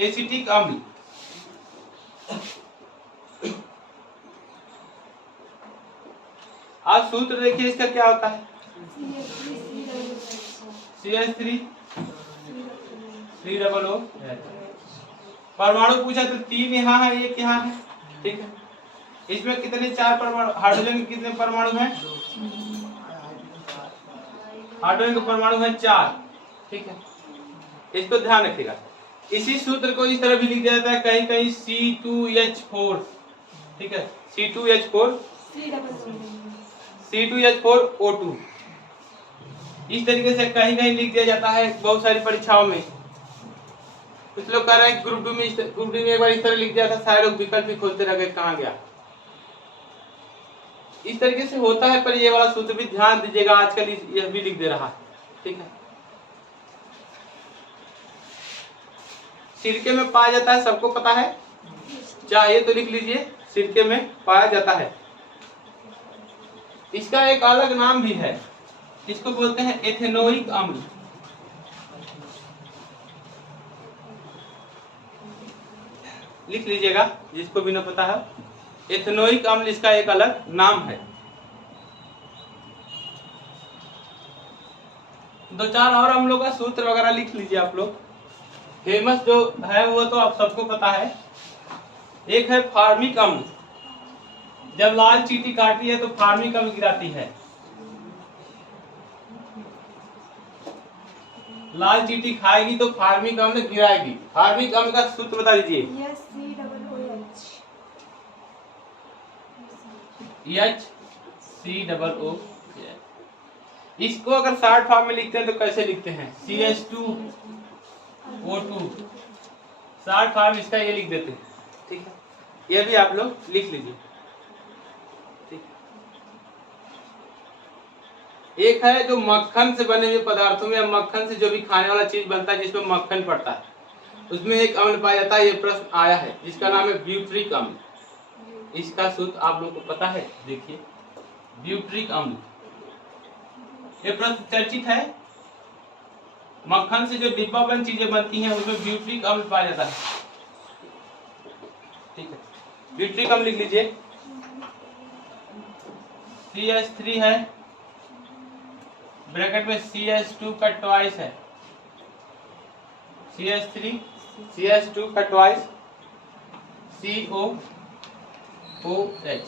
एसिटिक अम्ल आप सूत्र देखिए इसका क्या होता है? CH3 3OO। परमाणु पूछा तो 3 यहाँ है, 1 यहाँ है। ठीक है, इसमें कितने 4 परमाणु? हाइड्रोजन के कितने परमाणु हैं? हाइड्रोजन के परमाणु हैं 4। ठीक है, इसको ध्यान रखिएगा। इसी सूत्र को इस तरह भी लिख दिया जाता है कहीं कहीं C2H4। ठीक है, C2H4 C2H4O2 इस तरीके से कहीं कहीं लिख दिया जाता है बहुत सारी परीक्षाओं में। कुछ लोग कह रहे हैं ग्रुप डी में एक बार इस तरह लिख दिया था, सारे लोग विकल्प ही खोजते रह गए कहाँ गया। इस तरीके से होता है, पर ये वाला सूत्र भी ध्यान दीजिएगा, आजकल यह भी लिख दे रहा है। ठीक है, सिरके में पाया जाता है, सबको पता है, चाहिए तो लिख लीजिए, सिरके में पाया जाता है। इसका एक अलग नाम भी है, इसको बोलते हैं एथेनोइक अम्ल। लिख लीजिएगा जिसको भी ना पता है, एथेनोइक अम्ल इसका एक अलग नाम है। दो चार और अम्लों का सूत्र वगैरह लिख लीजिए आप लोग। फेमस जो है वो तो आप सबको पता है। एक है फार्मिक अम्ल, जब लाल चींटी काटती है तो फार्मिक अम्ल गिराती है। लाल चींटी खाएगी तो फार्मिक अम्ल गिराएगी। फार्मिक अम्ल का सूत्र बता दीजिए। HCOO। इसको अगर शॉर्ट फॉर्म में लिखते हैं तो कैसे लिखते हैं? CH2O2। शॉर्ट फॉर्म इसका ये लिख देते हैं। ठीक है, ये भी आप लोग लिख लीजिए। ठीक, एक है जो मक्खन से बने हुए पदार्थों में, मक्खन से जो भी खाने वाला चीज बनता है जिसमें मक्खन पड़ता है, उसमें एक अम्ल पाया जाता है। ये प्रश्न आया है जिसका नाम है ब्यूट्रिक अम्ल। इसका सूत्र आप लोगों को पता है, देखिए ब्यूट्रिक अम्ल। ये प्रश्न चर्चित है। मक्खन से जो डिब्बाबंद चीजें बनती हैं उसमें ब्यूट्रिक अम्ल पाया जाता है। ठीक है, ब्यूट्रिक अम्ल लिख लीजिए। CH3 है, ब्रैकेट में CH2 का ट्वाइस है, CH3 CH2 का ट्वाइस COOH।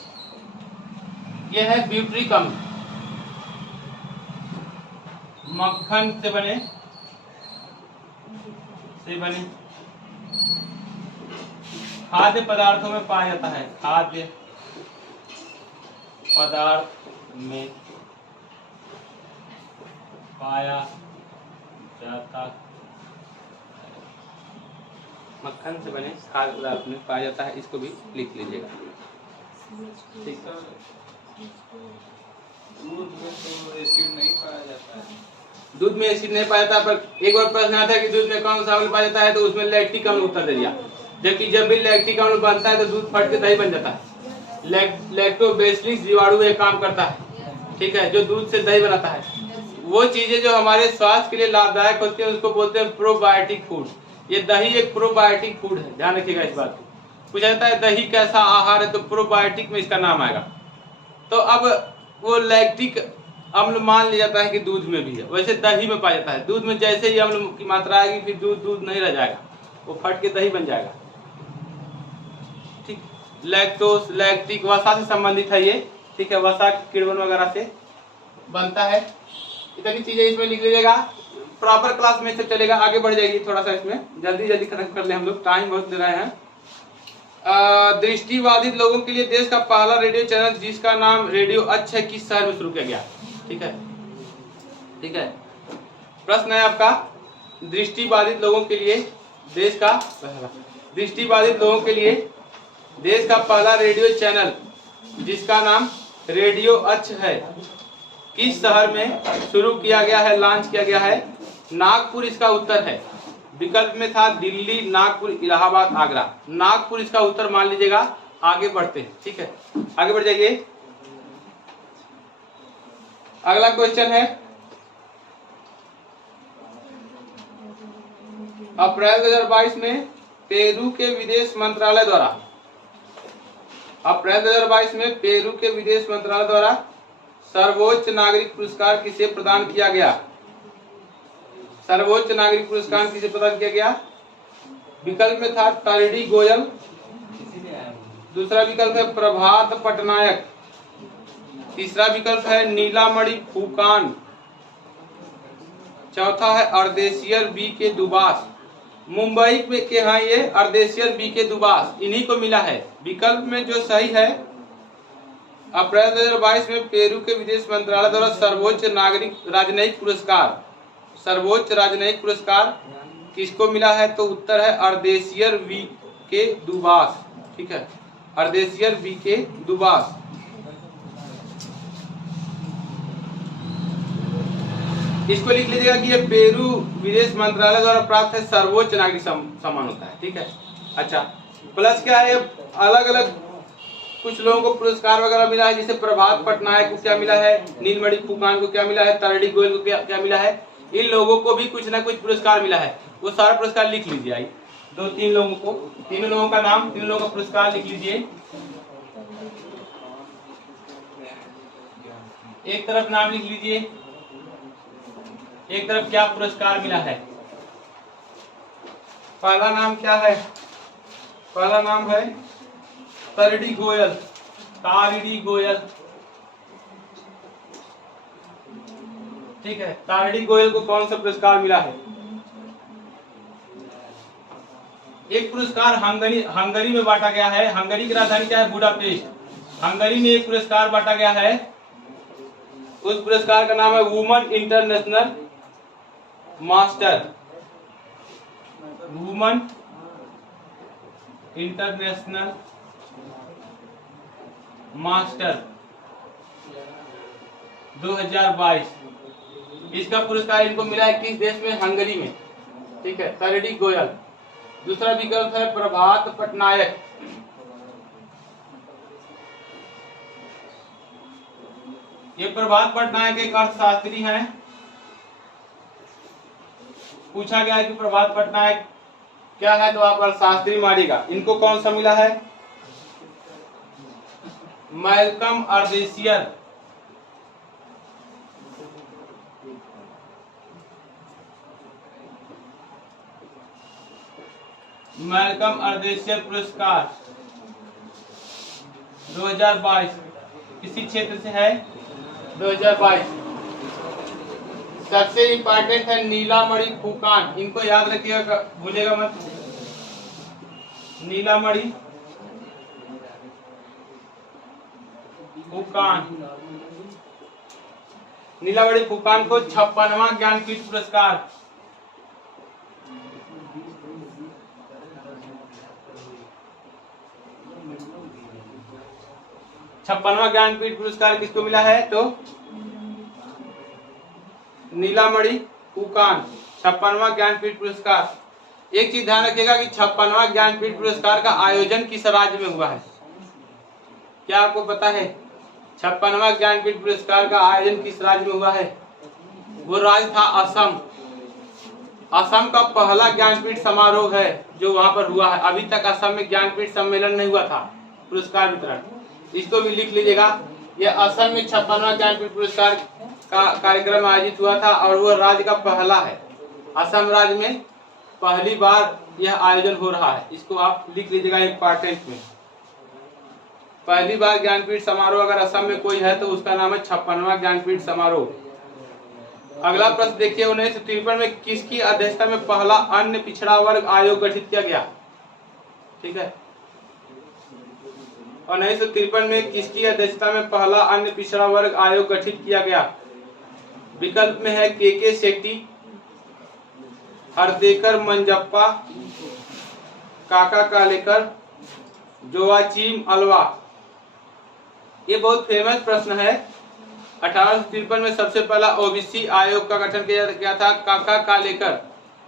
ये है ब्यूट्रिक अम्ल। मक्खन से बने खाद्य पदार्थों में पाया जाता है। खाद्य पदार्थ में पाया जाता है। मक्खन से बने खाद्य पदार्थ में पाया जाता है, इसको भी लिख लीजिएगा। ठीक है, दूध में तो एसिड नहीं पाया जाता है। दूध में एसिड नहीं पाया जाता, पर एक बार प्रश्न आता है कि दूध में कौन सा अम्ल पाया जाता है, तो उसमें लैक्टिक अम्ल उत्तर दे दिया। जबकि जब भी लैक्टिक अम्ल बनता है तो दूध फट के दही बन जाता है। लैक्टोबैसिलस जीवाणु एक काम करता है, ठीक है, जो दूध से दही बनाता है। वो चीजें जो हमारे स्वास्थ्य के लिए लाभदायक होती है उसको बोलते हैं प्रोबायोटिक फूड। ये दही एक प्रोबायोटिक फूड है, ध्यान रखिएगा इस बात को। पूछा जाता है दही कैसा आहार है, तो प्रोबायोटिक में इसका नाम आएगा। तो अब वो लैक्टिक अम्ल मान लिया जाता है कि दूध में भी है, वैसे दही में पाया जाता है। दूध में जैसे ही अम्ल की मात्रा आएगी फिर दूध नहीं रह जाएगा, वो फट के दही बन जाएगा। ठीक, लैक्टोस लैक्टिक वसा से संबंधित है ये। ठीक है, वसा किण्वन वगैरह से बनता है। इतनी चीजें इसमें लिख लीजिएगा। प्रॉपर क्लास में से चलेगा, आगे बढ़ जाएगी थोड़ा सा। इसमें जल्दी खत्म कर ले, हम लोग टाइम बहुत दे रहे हैं। दृष्टिबाधित लोगों के लिए देश का पहला रेडियो चैनल जिसका नाम रेडियो अच्छ है, किस शहर में शुरू किया गया? ठीक है, ठीक है, प्रश्न है आपका। दृष्टिबाधित लोगों के लिए देश का पहला रेडियो चैनल जिसका नाम रेडियो अच्छ है, किस शहर में शुरू किया गया है, लॉन्च किया गया है? नागपुर इसका उत्तर है। विकल्प में था दिल्ली, नागपुर, इलाहाबाद, आगरा। नागपुर इसका उत्तर मान लीजिएगा। आगे बढ़ते हैं, ठीक है, आगे बढ़ जाइए। अगला क्वेश्चन है, अप्रैल 2022 में पेरू के विदेश मंत्रालय द्वारा सर्वोच्च नागरिक पुरस्कार किसे प्रदान किया गया? सर्वोच्च नागरिक पुरस्कार किसे प्रदान किया गया? विकल्प में था तरडी गोयल, दूसरा विकल्प है प्रभात पटनायक, तीसरा विकल्प है नीलामणि फूकान, चौथा है अर्देशियर बी के दुबास। मुंबई में के हैं ये अर्देशियर बी के दुबास, इन्हीं को मिला है। विकल्प में जो सही है, अप्रैल 2022 में पेरू के विदेश मंत्रालय द्वारा सर्वोच्च राजनयिक पुरस्कार किसको मिला है? तो उत्तर है अर्देशियर वी के दुबास। ठीक है, अर्देशियर वी के दुबास। इसको लिख लीजिएगा कि ये पेरू विदेश मंत्रालय द्वारा प्राप्त है, सर्वोच्च नागरिक सम्मान होता है। ठीक है, अच्छा प्लस क्या है, अलग अलग कुछ लोगों को पुरस्कार वगैरह मिला है, जैसे प्रभात पटनायक को क्या मिला है, नीलमणि फुकान को क्या मिला है, तरडी गोयल को क्या मिला है, इन लोगों को भी कुछ ना कुछ पुरस्कार मिला है। वो सारा पुरस्कार लिख लीजिए। आई दो तीन लोगों को, तीनों लोगों का नाम, तीनों लोगों का पुरस्कार लिख लीजिए। एक तरफ नाम लिख लीजिए, एक तरफ क्या पुरस्कार मिला है। पहला नाम क्या है? पहला नाम है तरडी गोयल, तारडी गोयल। ठीक है, तारडी गोयल को कौन सा पुरस्कार मिला है? एक पुरस्कार हंगरी में बांटा गया है। हंगरी की राजधानी क्या है? बुडापेस्ट। हंगरी में एक पुरस्कार बांटा गया है, उस पुरस्कार का नाम है woman international master. Woman international master 2022। इसका पुरस्कार इनको मिला है किस देश में? हंगरी में। ठीक है, तरडी गोयल। दूसरा विकल्प है प्रभात पटनायक। ये प्रभात पटनायक एक अर्थशास्त्री हैं। पूछा गया है कि प्रभात पटनायक क्या है, तो आप अर्थशास्त्री मारिएगा। इनको कौन सा मिला है? मैल्कम अर्देशियर। मैल्कम अर्देशियर पुरस्कार 2022 किसी क्षेत्र से है? 2022। सबसे इंपॉर्टेंट है नीलामणि फुकान। इनको याद रखिएगा, भूलिएगा मत। नीलामणि फुकान, नीलामणि फुकान को 56वां ज्ञानपीठ पुरस्कार, ज्ञानपीठ पुरस्कार किसको मिला है? तो नीलामणि फुकान 56वां ज्ञानपीठ पुरस्कार। एक चीज ध्यान रखिएगा कि 56वां ज्ञानपीठ पुरस्कार का आयोजन किस राज्य में हुआ है? क्या आपको पता है 56वां ज्ञानपीठ पुरस्कार का आयोजन किस राज्य में हुआ है? वो राज्य था असम। असम का पहला ज्ञानपीठ समारोह है जो वहां पर हुआ है। अभी तक असम में ज्ञानपीठ सम्मेलन नहीं हुआ था, पुरस्कार वितरण। इसको भी लिख लीजिएगा, यह असम में 56वां ज्ञानपीठ पुरस्कार का कार्यक्रम आयोजित हुआ था और वो राज्य का पहला है। असम राज्य में पहली बार यह आयोजन हो रहा है। इसको आप लिख लीजिएगा इंपॉर्टेंट में। पहली बार ज्ञानपीठ समारोह अगर असम में कोई है तो उसका नाम है 56वां ज्ञानपीठ समारोह। अगला प्रश्न देखिए, 1953 में किसकी अध्यक्षता में पहला अन्य पिछड़ा वर्ग आयोग गठित किया गया? ठीक है, 1953 में किसकी अध्यक्षता में पहला अन्य पिछड़ा वर्ग आयोग गठित किया गया? विकल्प में है के शेट्टी, हरदेकर मंजप्पा, काका कालेकर, जोवाचीम अल्वा। ये बहुत फेमस प्रश्न है। 1853 में सबसे पहला ओबीसी आयोग का गठन किया गया था काका कालेकर।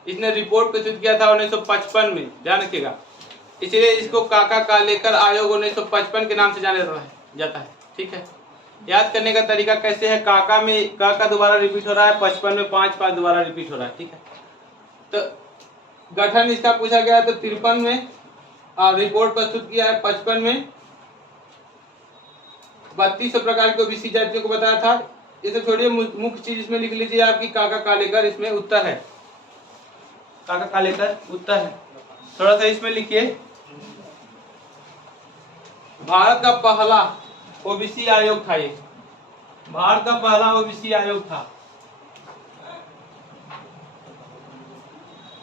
इसने रिपोर्ट प्रस्तुत किया था 1955 में, ध्यान रखिएगा। इसलिए इसको काका कालेकर आयोग 1955 के नाम से जाना जाता है। ठीक है, याद करने का तरीका कैसे है? काका में काका दोबारा रिपीट हो रहा है, 55 में 5 दोबारा रिपीट हो रहा है। ठीक है, तो गठन इसका पूछा गया तो 53 में रिपोर्ट प्रस्तुत किया है, 55 में 3200 प्रकार के ओबीसी जातियों को बताया था। इसे छोड़िए, मुख्य चीज इसमें लिख लीजिए आपकी काका कालेकर, इसमें उत्तर है। काका कालेकर उत्तर है। थोड़ा सा इसमें लिखिए, भारत का पहला ओबीसी आयोग था। ये भारत का पहला ओबीसी आयोग था।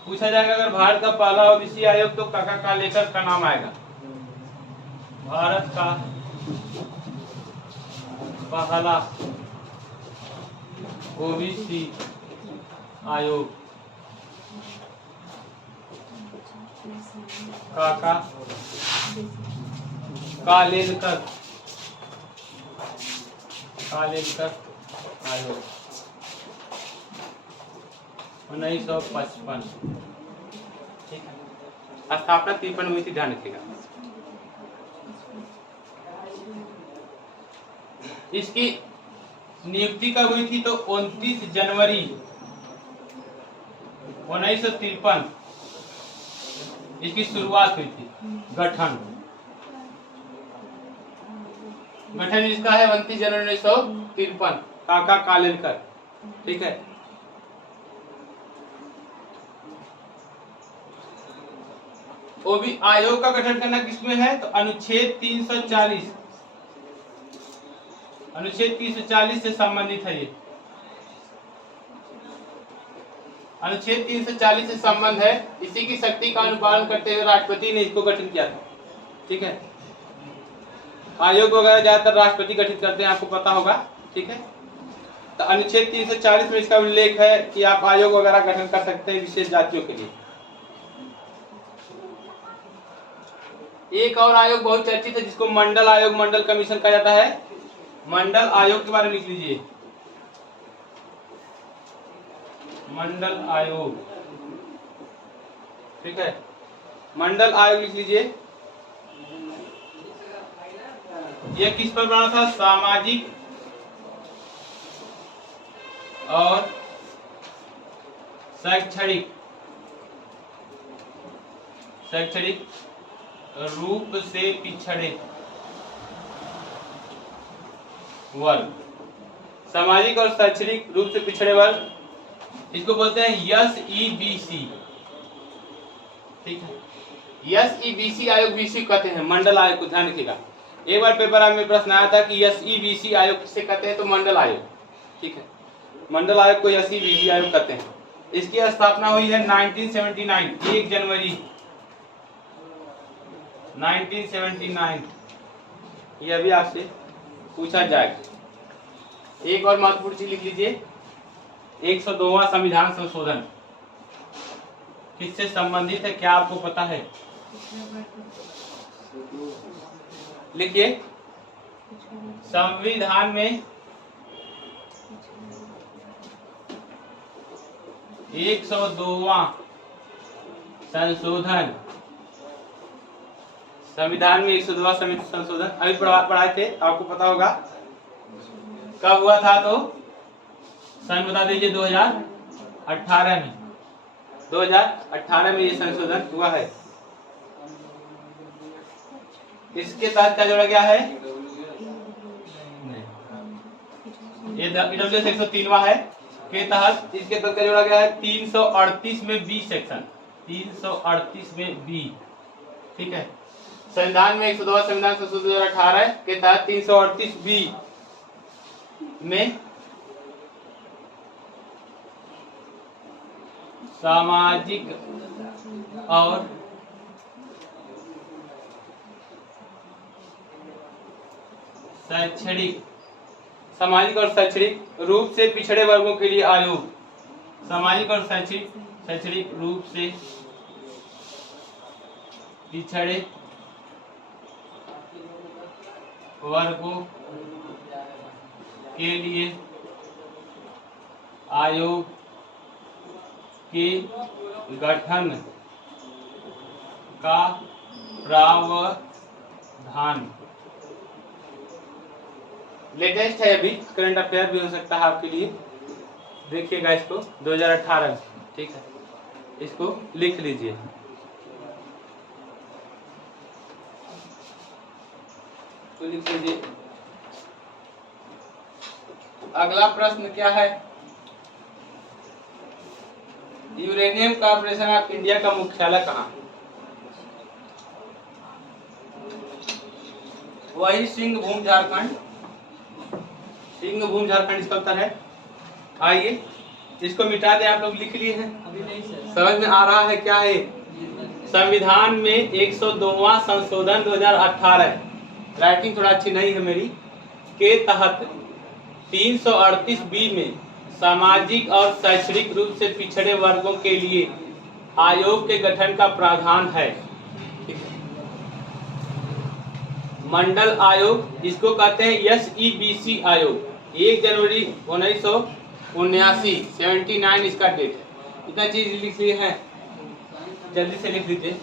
पूछा जाएगा अगर भारत का पहला ओबीसी आयोग तो काका कालेकर का नाम आएगा। भारत का पहला ओबीसी आयोग काका कालेलकर आयोग 1955। ठीक है, स्थापना 53 हुई थी, ध्यान रखिएगा। इसकी नियुक्ति कब हुई थी? तो 29 जनवरी 1953 इसकी शुरुआत हुई थी। गठन इसका है 29 जनवरी 1953, काका कालेलकर। ठीक है, वो भी आयोग का गठन करना किसमें है? तो अनुच्छेद 340 से संबंधित है। ये अनुच्छेद 340 से संबंध है। इसी की शक्ति का अनुपालन करते हुए राष्ट्रपति ने इसको गठन किया था। ठीक है, आयोग वगैरह ज्यादातर राष्ट्रपति गठित करते हैं, आपको पता होगा। ठीक है, तो अनुच्छेद 340 में इसका उल्लेख है कि आप आयोग वगैरह गठन कर सकते हैं विशेष जातियों के लिए। एक और आयोग बहुत चर्चित है जिसको मंडल आयोग, मंडल कमीशन कहा जाता है। मंडल आयोग के बारे में लिख लीजिए, मंडल आयोग। ठीक है, मंडल आयोग लिख लीजिए। यह किस पर बना था? सामाजिक और शैक्षणिक रूप से पिछड़े वर्ग, सामाजिक और शैक्षणिक रूप से पिछड़े वर्ग, इसको बोलते हैं SEBC। ठीक है, SEBC आयोग BC कहते हैं मंडल आयोग को, ध्यान रखिएगा। एक बार पेपर में प्रश्न आया था कि SEBC आयोग किसे कहते हैं? तो मंडल आयोग। ठीक है, मंडल आयोग को SEBC आयोग कहते हैं। इसकी स्थापना हुई है 1979, 1 जनवरी 1979। यह भी आपसे पूछा जाएगा। एक और महत्वपूर्ण चीज लिख लीजिए, 102वां संविधान संशोधन किससे संबंधित है? क्या आपको पता है? लिखिए, संविधान में 102वां संशोधन, संविधान में 102वां संशोधन अभी पढ़ाए थे, आपको पता होगा। कब हुआ था? तो सन बता दीजिए। 2018 में, 2018 में ये संशोधन हुआ है। इसके तहत क्या जोड़ा गया है? ये EWS 103वां है के तहत इसके तहत क्या जोड़ा गया है? 338 में बी सेक्शन, 338 में बी। ठीक है, संविधान में 102वां संविधान संशोधन 2018 के तहत 338 बी में सामाजिक और शैक्षणिक रूप से पिछड़े वर्गों के लिए आयोग, सामाजिक और शैक्षणिक रूप से पिछड़े वर्गों के लिए आयोग के गठन का प्रावधान। लेटेस्ट है, अभी करंट अफेयर भी हो सकता है आपके लिए। देखिएगा इसको, 2018। ठीक है, इसको लिख लीजिए। तो लिख लीजिए। अगला प्रश्न क्या है? यूरेनियम कॉर्पोरेशन ऑफ इंडिया का मुख्यालय कहाँ? वही सिंहभूम झारखंड, सिंहभूम झारखंड इसका उत्तर है। आइए इसको मिटा दे, आप लोग लिख लिए हैं, अभी नहीं सर। समझ में आ रहा है क्या है? संविधान में 102वां संशोधन 2018, राइटिंग थोड़ा अच्छी नहीं है मेरी, के तहत 338 बी में सामाजिक और शैक्षणिक रूप से पिछड़े वर्गों के लिए आयोग के गठन का प्रावधान है। ठीक है। मंडल आयोग इसको कहते हैं SEBC आयोग। 1 जनवरी 1979 79 इसका डेट है। इतना चीज लिख लिए हैं, जल्दी से लिख लीजिए।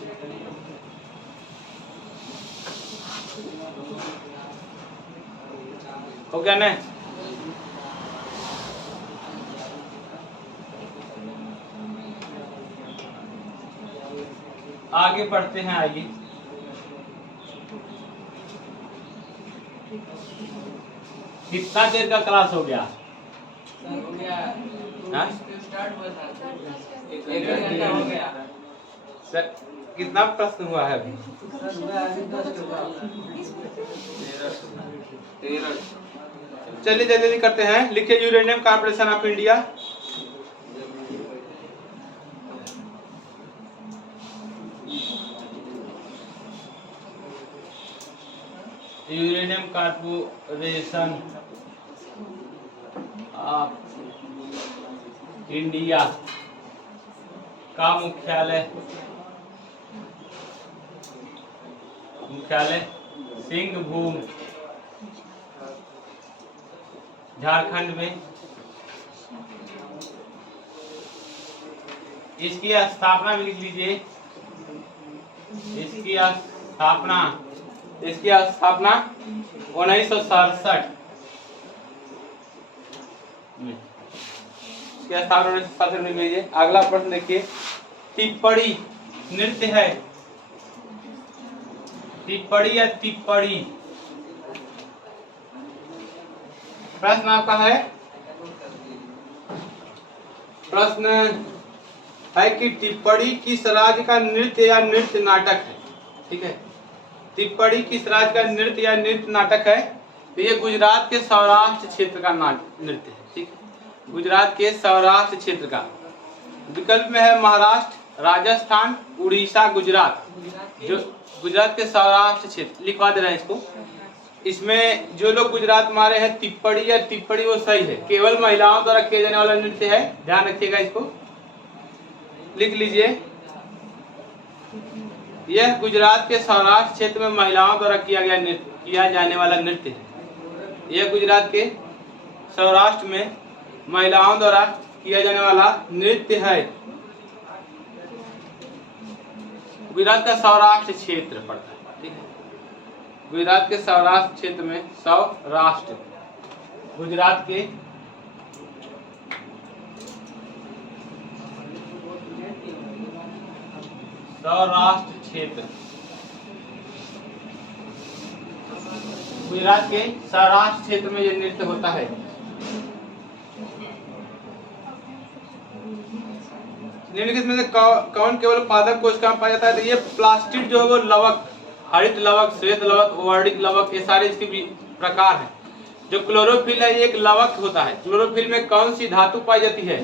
हो गया ना? आगे बढ़ते हैं, आइए। कितना देर का क्लास हो गया? हो गया हाँ? स्टार्ट हुआ था, 1 घंटा हो गया। सर कितना प्रश्न हुआ है अभी? सर हुआ अभी 10 हुआ। 13 चलिए जल्दी जल्दी करते हैं। लिखिए uranium corporation of India. Uranium corporation of India का मुख्यालय सिंहभूम झारखंड में। इसकी स्थापना भी लिख लीजिए। इसकी स्थापना 1967 में। इसकी स्थापना 1967 में लीजिए। अगला प्रश्न देखिए, टिप्पणी नृत्य है। टिप्पणी या टिप्पणी, प्रश्न आपका है, प्रश्न है कि टिप्पणी किस राज्य का नृत्य या नृत्य नाटक है। ठीक है, टिप्पणी किस राज्य का नृत्य या नृत्य नाटक है? तो ये गुजरात के सौराष्ट्र क्षेत्र का नृत्य है। ठीक है, गुजरात के सौराष्ट्र क्षेत्र का। विकल्प में है महाराष्ट्र, राजस्थान, उड़ीसा, गुजरात। जो गुजरात के सौराष्ट्र क्षेत्र लिखवा दे रहे हैं इसको। इसमें जो लोग गुजरात मारे हैं टिप्पणी या टिप्पणी, वो सही है। केवल महिलाओं द्वारा किया जाने वाला नृत्य है, ध्यान रखिएगा, इसको लिख लीजिए। यह गुजरात के सौराष्ट्र क्षेत्र में महिलाओं द्वारा किया जाने वाला नृत्य है। यह गुजरात के सौराष्ट्र में महिलाओं द्वारा किया जाने वाला नृत्य है। गुजरात का सौराष्ट्र क्षेत्र पड़ता है। ठीक है, गुजरात के सौराष्ट्र क्षेत्र में, सौराष्ट्र गुजरात के सौराष्ट्र क्षेत्र, गुजरात के सौराष्ट्र क्षेत्र में यह नृत्य होता है। निम्नलिखित में से कौन केवल पादप कोशिका में पाया जाता है? तो ये प्लास्टिड जो है वो लवक, हरित लवक, श्वेत लवक, वर्णिक लवक, ये सारे इसके भी प्रकार हैं। जो क्लोरोफिल है ये एक लवक होता है। क्लोरोफिल में कौन सी धातु पाई जाती है?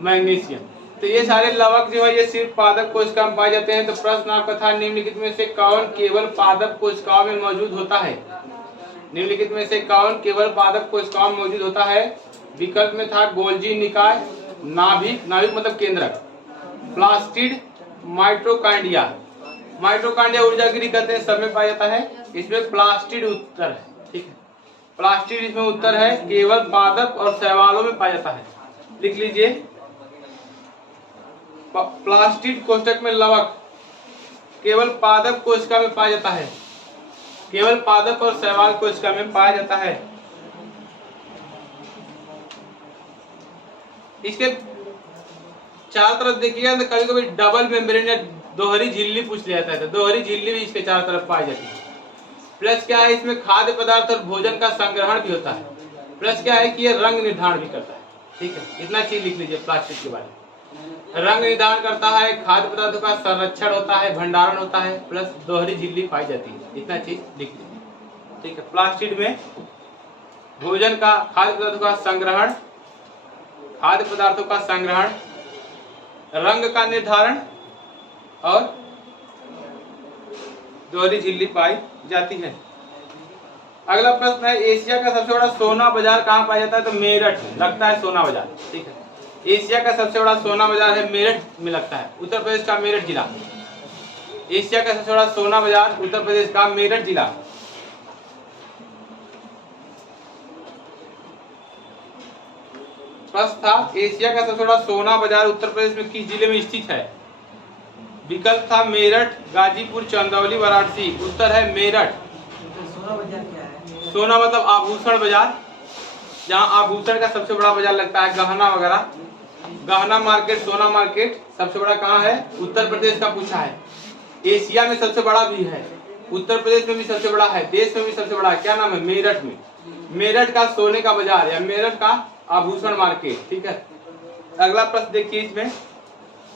मैग्नीशियम। तो ये सारे लवक जो है ये सिर्फ पादप कोशिका में पाए जाते हैं। तो प्रश्न आपका था, निम्नलिखित में से कौन केवल पादप कोशिकाओं में मौजूद होता है? निम्नलिखित में से कौन केवल पादप कोशिकाओं में मौजूद होता है? विकल्प में था गोल्जी निकाय, नाभिक, नाभिक मतलब केंद्रक, प्लास्टिड, माइटोकांड्रिया। माइटोकांड्रिया ऊर्जागिरी कहते हैं, सब में पाया जाता है। इसमें प्लास्टिड उत्तर है। ठीक है, प्लास्टिड इसमें उत्तर है, केवल पादप और शैवालों में पाया जाता है। लिख लीजिए, प्लास्टिड कोष्ठक में लवक केवल पादप कोशिका में पाया जाता है, केवल पादप और शैवाल कोशिका में पाया जाता है। इसके चारों तरफ देखिएगा तो कभी कभी डबल मेम्ब्रेन या दोहरी झिल्ली पूछ लिया जाता है, तो दोहरी झिल्ली भी इसके चारों तरफ पाई जाती है। प्लस क्या है, इसमें खाद्य पदार्थ और भोजन का संग्रहण भी होता है। प्लस क्या है कि ये रंग निर्धारण भी करता है। ठीक है, इतना चीज लिख लीजिए प्लास्टिक के बारे में। रंग निर्धारण करता है, खाद्य पदार्थों का संरक्षण होता है, भंडारण होता है, प्लस दोहरी झिल्ली पाई जाती है। इतना चीज लिख लीजिए। ठीक है, प्लास्टिड में भोजन का, खाद्य पदार्थों का संग्रहण, खाद्य पदार्थों का संग्रहण, रंग का निर्धारण और दोहरी झिल्ली पाई जाती है। अगला प्रश्न है, एशिया का सबसे बड़ा सोना बाजार कहाँ पाया जाता है? तो मेरठ में लगता है सोना बाजार। ठीक है, एशिया का सबसे बड़ा सोना बाजार है मेरठ में लगता है, उत्तर प्रदेश का मेरठ जिला। एशिया का सबसे बड़ा सोना बाजार उत्तर प्रदेश का मेरठ जिला। प्रश्न था एशिया का सबसे बड़ा सोना बाजार उत्तर प्रदेश में किस जिले में स्थित है? विकल्प था मेरठ, गाजीपुर, चंदौली, वाराणसी। उत्तर है मेरठ। सोना बाजार क्या है? सोना मतलब आभूषण बाजार, जहाँ आभूषण का सबसे बड़ा बाजार लगता है, गहना वगैरह। गहना मार्केट, सोना मार्केट सबसे बड़ा कहाँ है? उत्तर प्रदेश का पूछा है। एशिया में सबसे बड़ा भी है, उत्तर प्रदेश में भी सबसे बड़ा है, देश में भी सबसे बड़ा है। क्या नाम है? मेरठ में। मेरठ का सोने का बाजार या मेरठ का आभूषण मार्केट। ठीक है, अगला प्रश्न देखिए इसमें,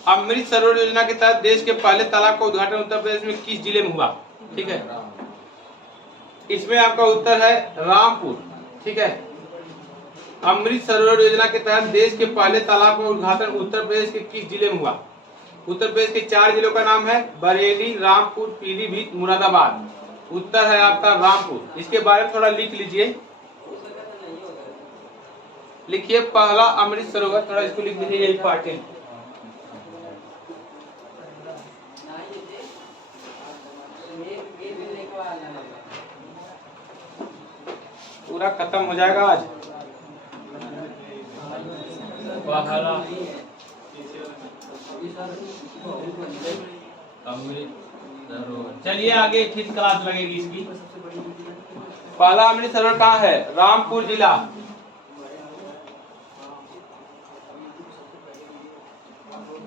अमृत सरोवर योजना के तहत देश के पहले तालाब का उद्घाटन उत्तर प्रदेश में किस जिले में हुआ? ठीक है, इसमें आपका उत्तर है रामपुर। ठीक है, अमृत सरोवर योजना के तहत देश के पहले तालाब का उद्घाटन उत्तर प्रदेश के किस जिले में हुआ? उत्तर प्रदेश के 4 जिलों का नाम है बरेली, रामपुर, पीलीभीत, मुरादाबाद। उत्तर है आपका रामपुर। इसके बारे में थोड़ा लिख लीजिए, लिखिए पहला अमृत सरोवर, थोड़ा इसको लिख लीजिए, यही पार्ट है। पूरा खत्म हो जाएगा आज। पहला अमृत सरोवर, चलिए आगे फिर क्लास लगेगी इसकी। पहला अमृत सरोवर कहाँ है? रामपुर जिला।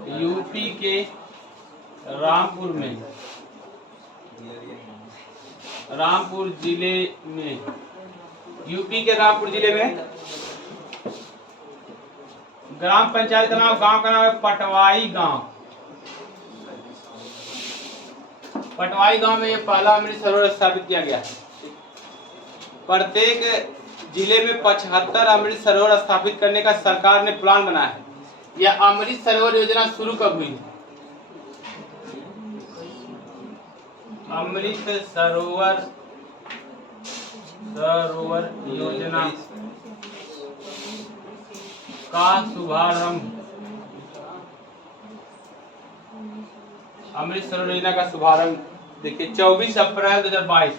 यूपी के रामपुर में, रामपुर जिले में, यूपी के रामपुर जिले में। ग्राम पंचायत का नाम, गांव का नाम है पटवाई गांव। पटवाई गांव में ये पहला अमृत सरोवर स्थापित किया गया है। प्रत्येक जिले में 75 अमृत सरोवर स्थापित करने का सरकार ने प्लान बनाया है। यह अमृत सरोवर योजना शुरू कब हुई? अमृत सरोवर योजना का शुभारंभ, अमृत सरोवर योजना का शुभारंभ देखिए 24 अप्रैल 2022।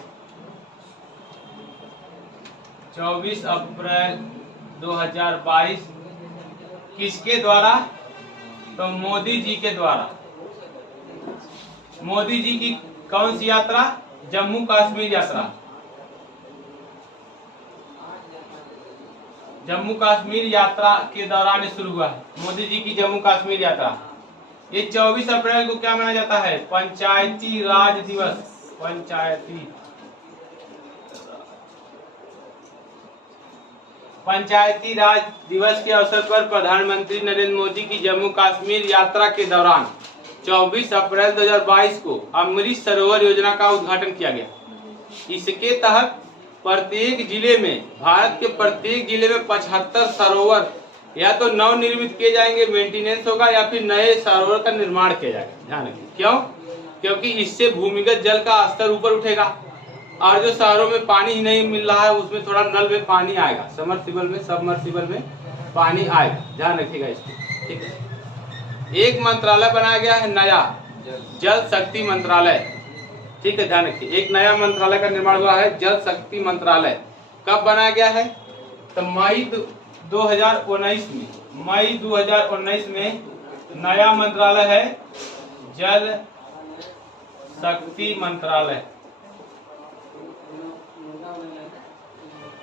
24 अप्रैल 2022 किसके द्वारा? तो मोदी जी के द्वारा। मोदी जी की कौन सी यात्रा? जम्मू कश्मीर यात्रा। जम्मू कश्मीर यात्रा के दौरान शुरू हुआ है मोदी जी की जम्मू कश्मीर यात्रा। ये 24 अप्रैल को क्या मनाया जाता है? पंचायती राज दिवस। पंचायती राज दिवस के अवसर पर प्रधानमंत्री नरेंद्र मोदी की जम्मू कश्मीर यात्रा के दौरान 24 अप्रैल 2022 को अमृत सरोवर योजना का उद्घाटन किया गया। इसके तहत प्रत्येक जिले में, भारत के प्रत्येक जिले में 75 सरोवर या तो नवनिर्मित किए जाएंगे, मेंटेनेंस होगा, या फिर नए सरोवर का निर्माण किया जाएगा। ध्यान रखिए, क्यों? क्योंकि इससे भूमिगत जल का स्तर ऊपर उठेगा और जो शहरों में पानी ही नहीं मिल रहा है उसमें थोड़ा नल में पानी आएगा, सबमर्सिबल में पानी आएगा। ध्यान रखिएगा इसको, ठीक है। एक मंत्रालय बनाया गया है नया, जल शक्ति मंत्रालय। ठीक है, ध्यान रखिए, एक नया मंत्रालय का निर्माण हुआ है, जल शक्ति मंत्रालय। कब बनाया गया है? तो मई 2019 में, मई 2019 में नया मंत्रालय है जल शक्ति मंत्रालय।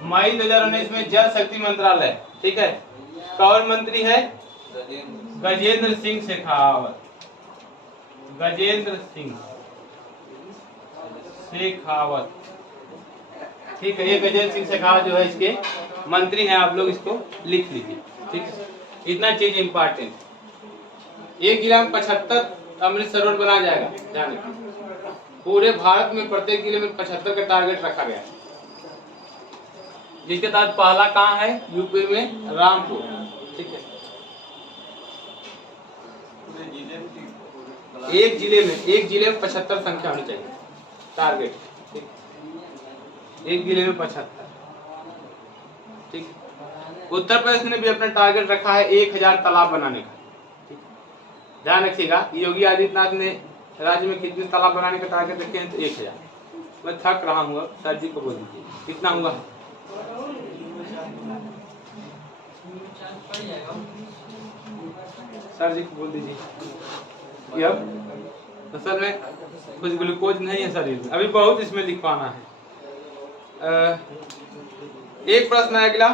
मई 2019 में जल शक्ति मंत्रालय। ठीक है, कौन मंत्री है? गजेंद्र सिंह शेखावत। गजेंद्र सिंह शेखावत। ठीक है, ये गजेंद्र सिंह शेखावत जो है इसके मंत्री हैं, आप लोग इसको लिख लीजिए। ठीक है, इतना चीज इंपॉर्टेंट। एक जिला में 75 अमृत सरोवर बनाया जाएगा। ध्यान रखिए, पूरे भारत में प्रत्येक जिले में 75 का टारगेट रखा गया है, जिसके तहत पहला कहाँ है? यूपी में रामपुर। ठीक है, एक जिले में 75 संख्या होनी चाहिए टारगेट। ठीक, एक जिले में 75। ठीक, उत्तर प्रदेश ने भी अपना टारगेट रखा है 1000 तालाब बनाने का। ठीक है, ध्यान रखिएगा, योगी आदित्यनाथ ने राज्य में कितने तालाब बनाने का टारगेट रखे हैं? तो 1000। मैं थक रहा हूँ, अब सर जी को बोल दीजिए कितना हुआ है? सर जी को बोल दीजिए। अब असल में कुछ ग्लूकोज नहीं है शरीर में, अभी बहुत इसमें लिखवाना है। एक प्रश्न है अगला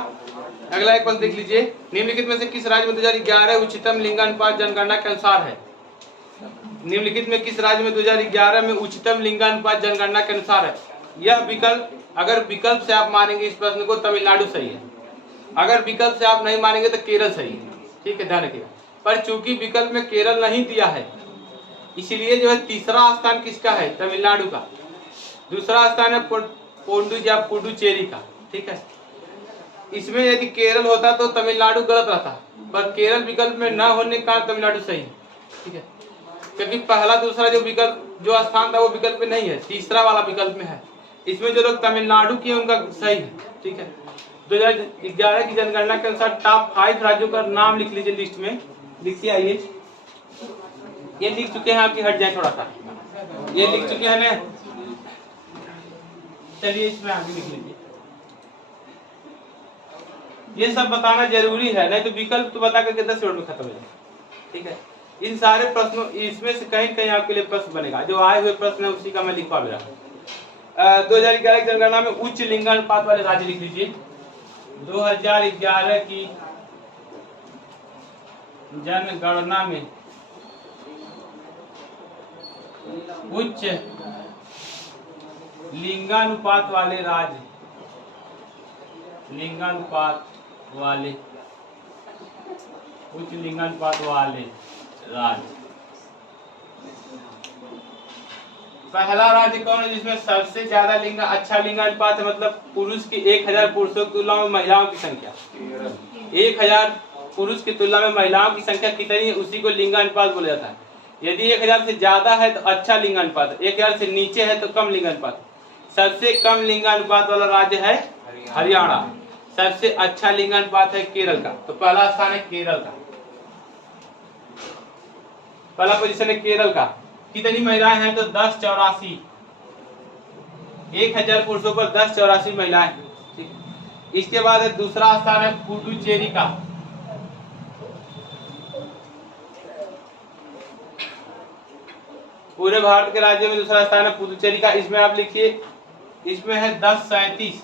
एक प्रश्न देख लीजिए। निम्नलिखित में से किस राज्य में 2011 उच्चतम लिंगानुपात जनगणना के अनुसार है? निम्नलिखित में किस राज्य में 2011 में उच्चतम लिंगानुपात जनगणना के अनुसार है? यह विकल्प, अगर विकल्प से आप मानेंगे इस प्रश्न को, तमिलनाडु सही है। अगर विकल्प से आप नहीं मानेंगे तो केरल सही है। ठीक है, ध्यान रखिएगा। पर चूंकि विकल्प में केरल नहीं दिया है, इसलिए जो है तीसरा स्थान किसका है? तमिलनाडु का। दूसरा स्थान है पुडुचेरी का। ठीक है, इसमें यदि केरल होता तो तमिलनाडु गलत रहता, पर केरल विकल्प में न होने के कारण तमिलनाडु सही है। ठीक है, क्योंकि पहला दूसरा जो विकल्प जो स्थान था वो विकल्प में नहीं है, तीसरा वाला विकल्प में है। इसमें जो लोग तमिलनाडु की उनका सही है। ठीक है, 2011 की जनगणना के अनुसार टॉप 5 राज्यों का नाम लिख लीजिए लिस्ट में। लिखिए, आइए, ये लिख चुके हैं आपकी, हट जाए थोड़ा सा, ये लिख चुके हैं ना। चलिए इसमें आगे लिख लीजिए। ये सब बताना जरूरी है, नहीं तो विकल्प तो बता करके 10 मिनट में खत्म हो जाए। ठीक है, इन सारे प्रश्नों इसमें से कहीं कहीं आपके लिए प्रश्न बनेगा, जो आए हुए प्रश्न है उसी का मैं लिखवा भी रहा हूँ। 2011 की जनगणना में उच्च लिंगानुपात वाले राज्य लिख लीजिए। 2011 की जनगणना में उच्च लिंगानुपात वाले राज्य, लिंगानुपात वाले, उच्च लिंगानुपात वाले राज्य। पहला राज्य कौन है जिसमें सबसे ज्यादा अच्छा लिंगानुपात है? मतलब पुरुष की 1000 पुरुषों की तुलना में महिलाओं की संख्या, 1000 पुरुष की तुलना में महिलाओं की संख्या कितनी है, उसी को लिंगानुपात बोला जाता है। यदि 1000 से ज्यादा है तो अच्छा लिंगानुपात, 1000 से नीचे है तो कम लिंगानुपात। सबसे कम लिंगानुपात वाला राज्य है हरियाणा। सबसे अच्छा लिंगानुपात है केरल का। तो पहला स्थान है केरल का, पहला पोजीशन है केरल का। कितनी महिलाएं हैं? तो 1084। 1000 पुरुषों पर 1084 महिलाएं। ठीक, इसके बाद दूसरा स्थान है पुडुचेरी का। पूरे भारत के राज्यों में दूसरा स्थान है पुडुचेरी का। इसमें आप लिखिए, इसमें है 1037।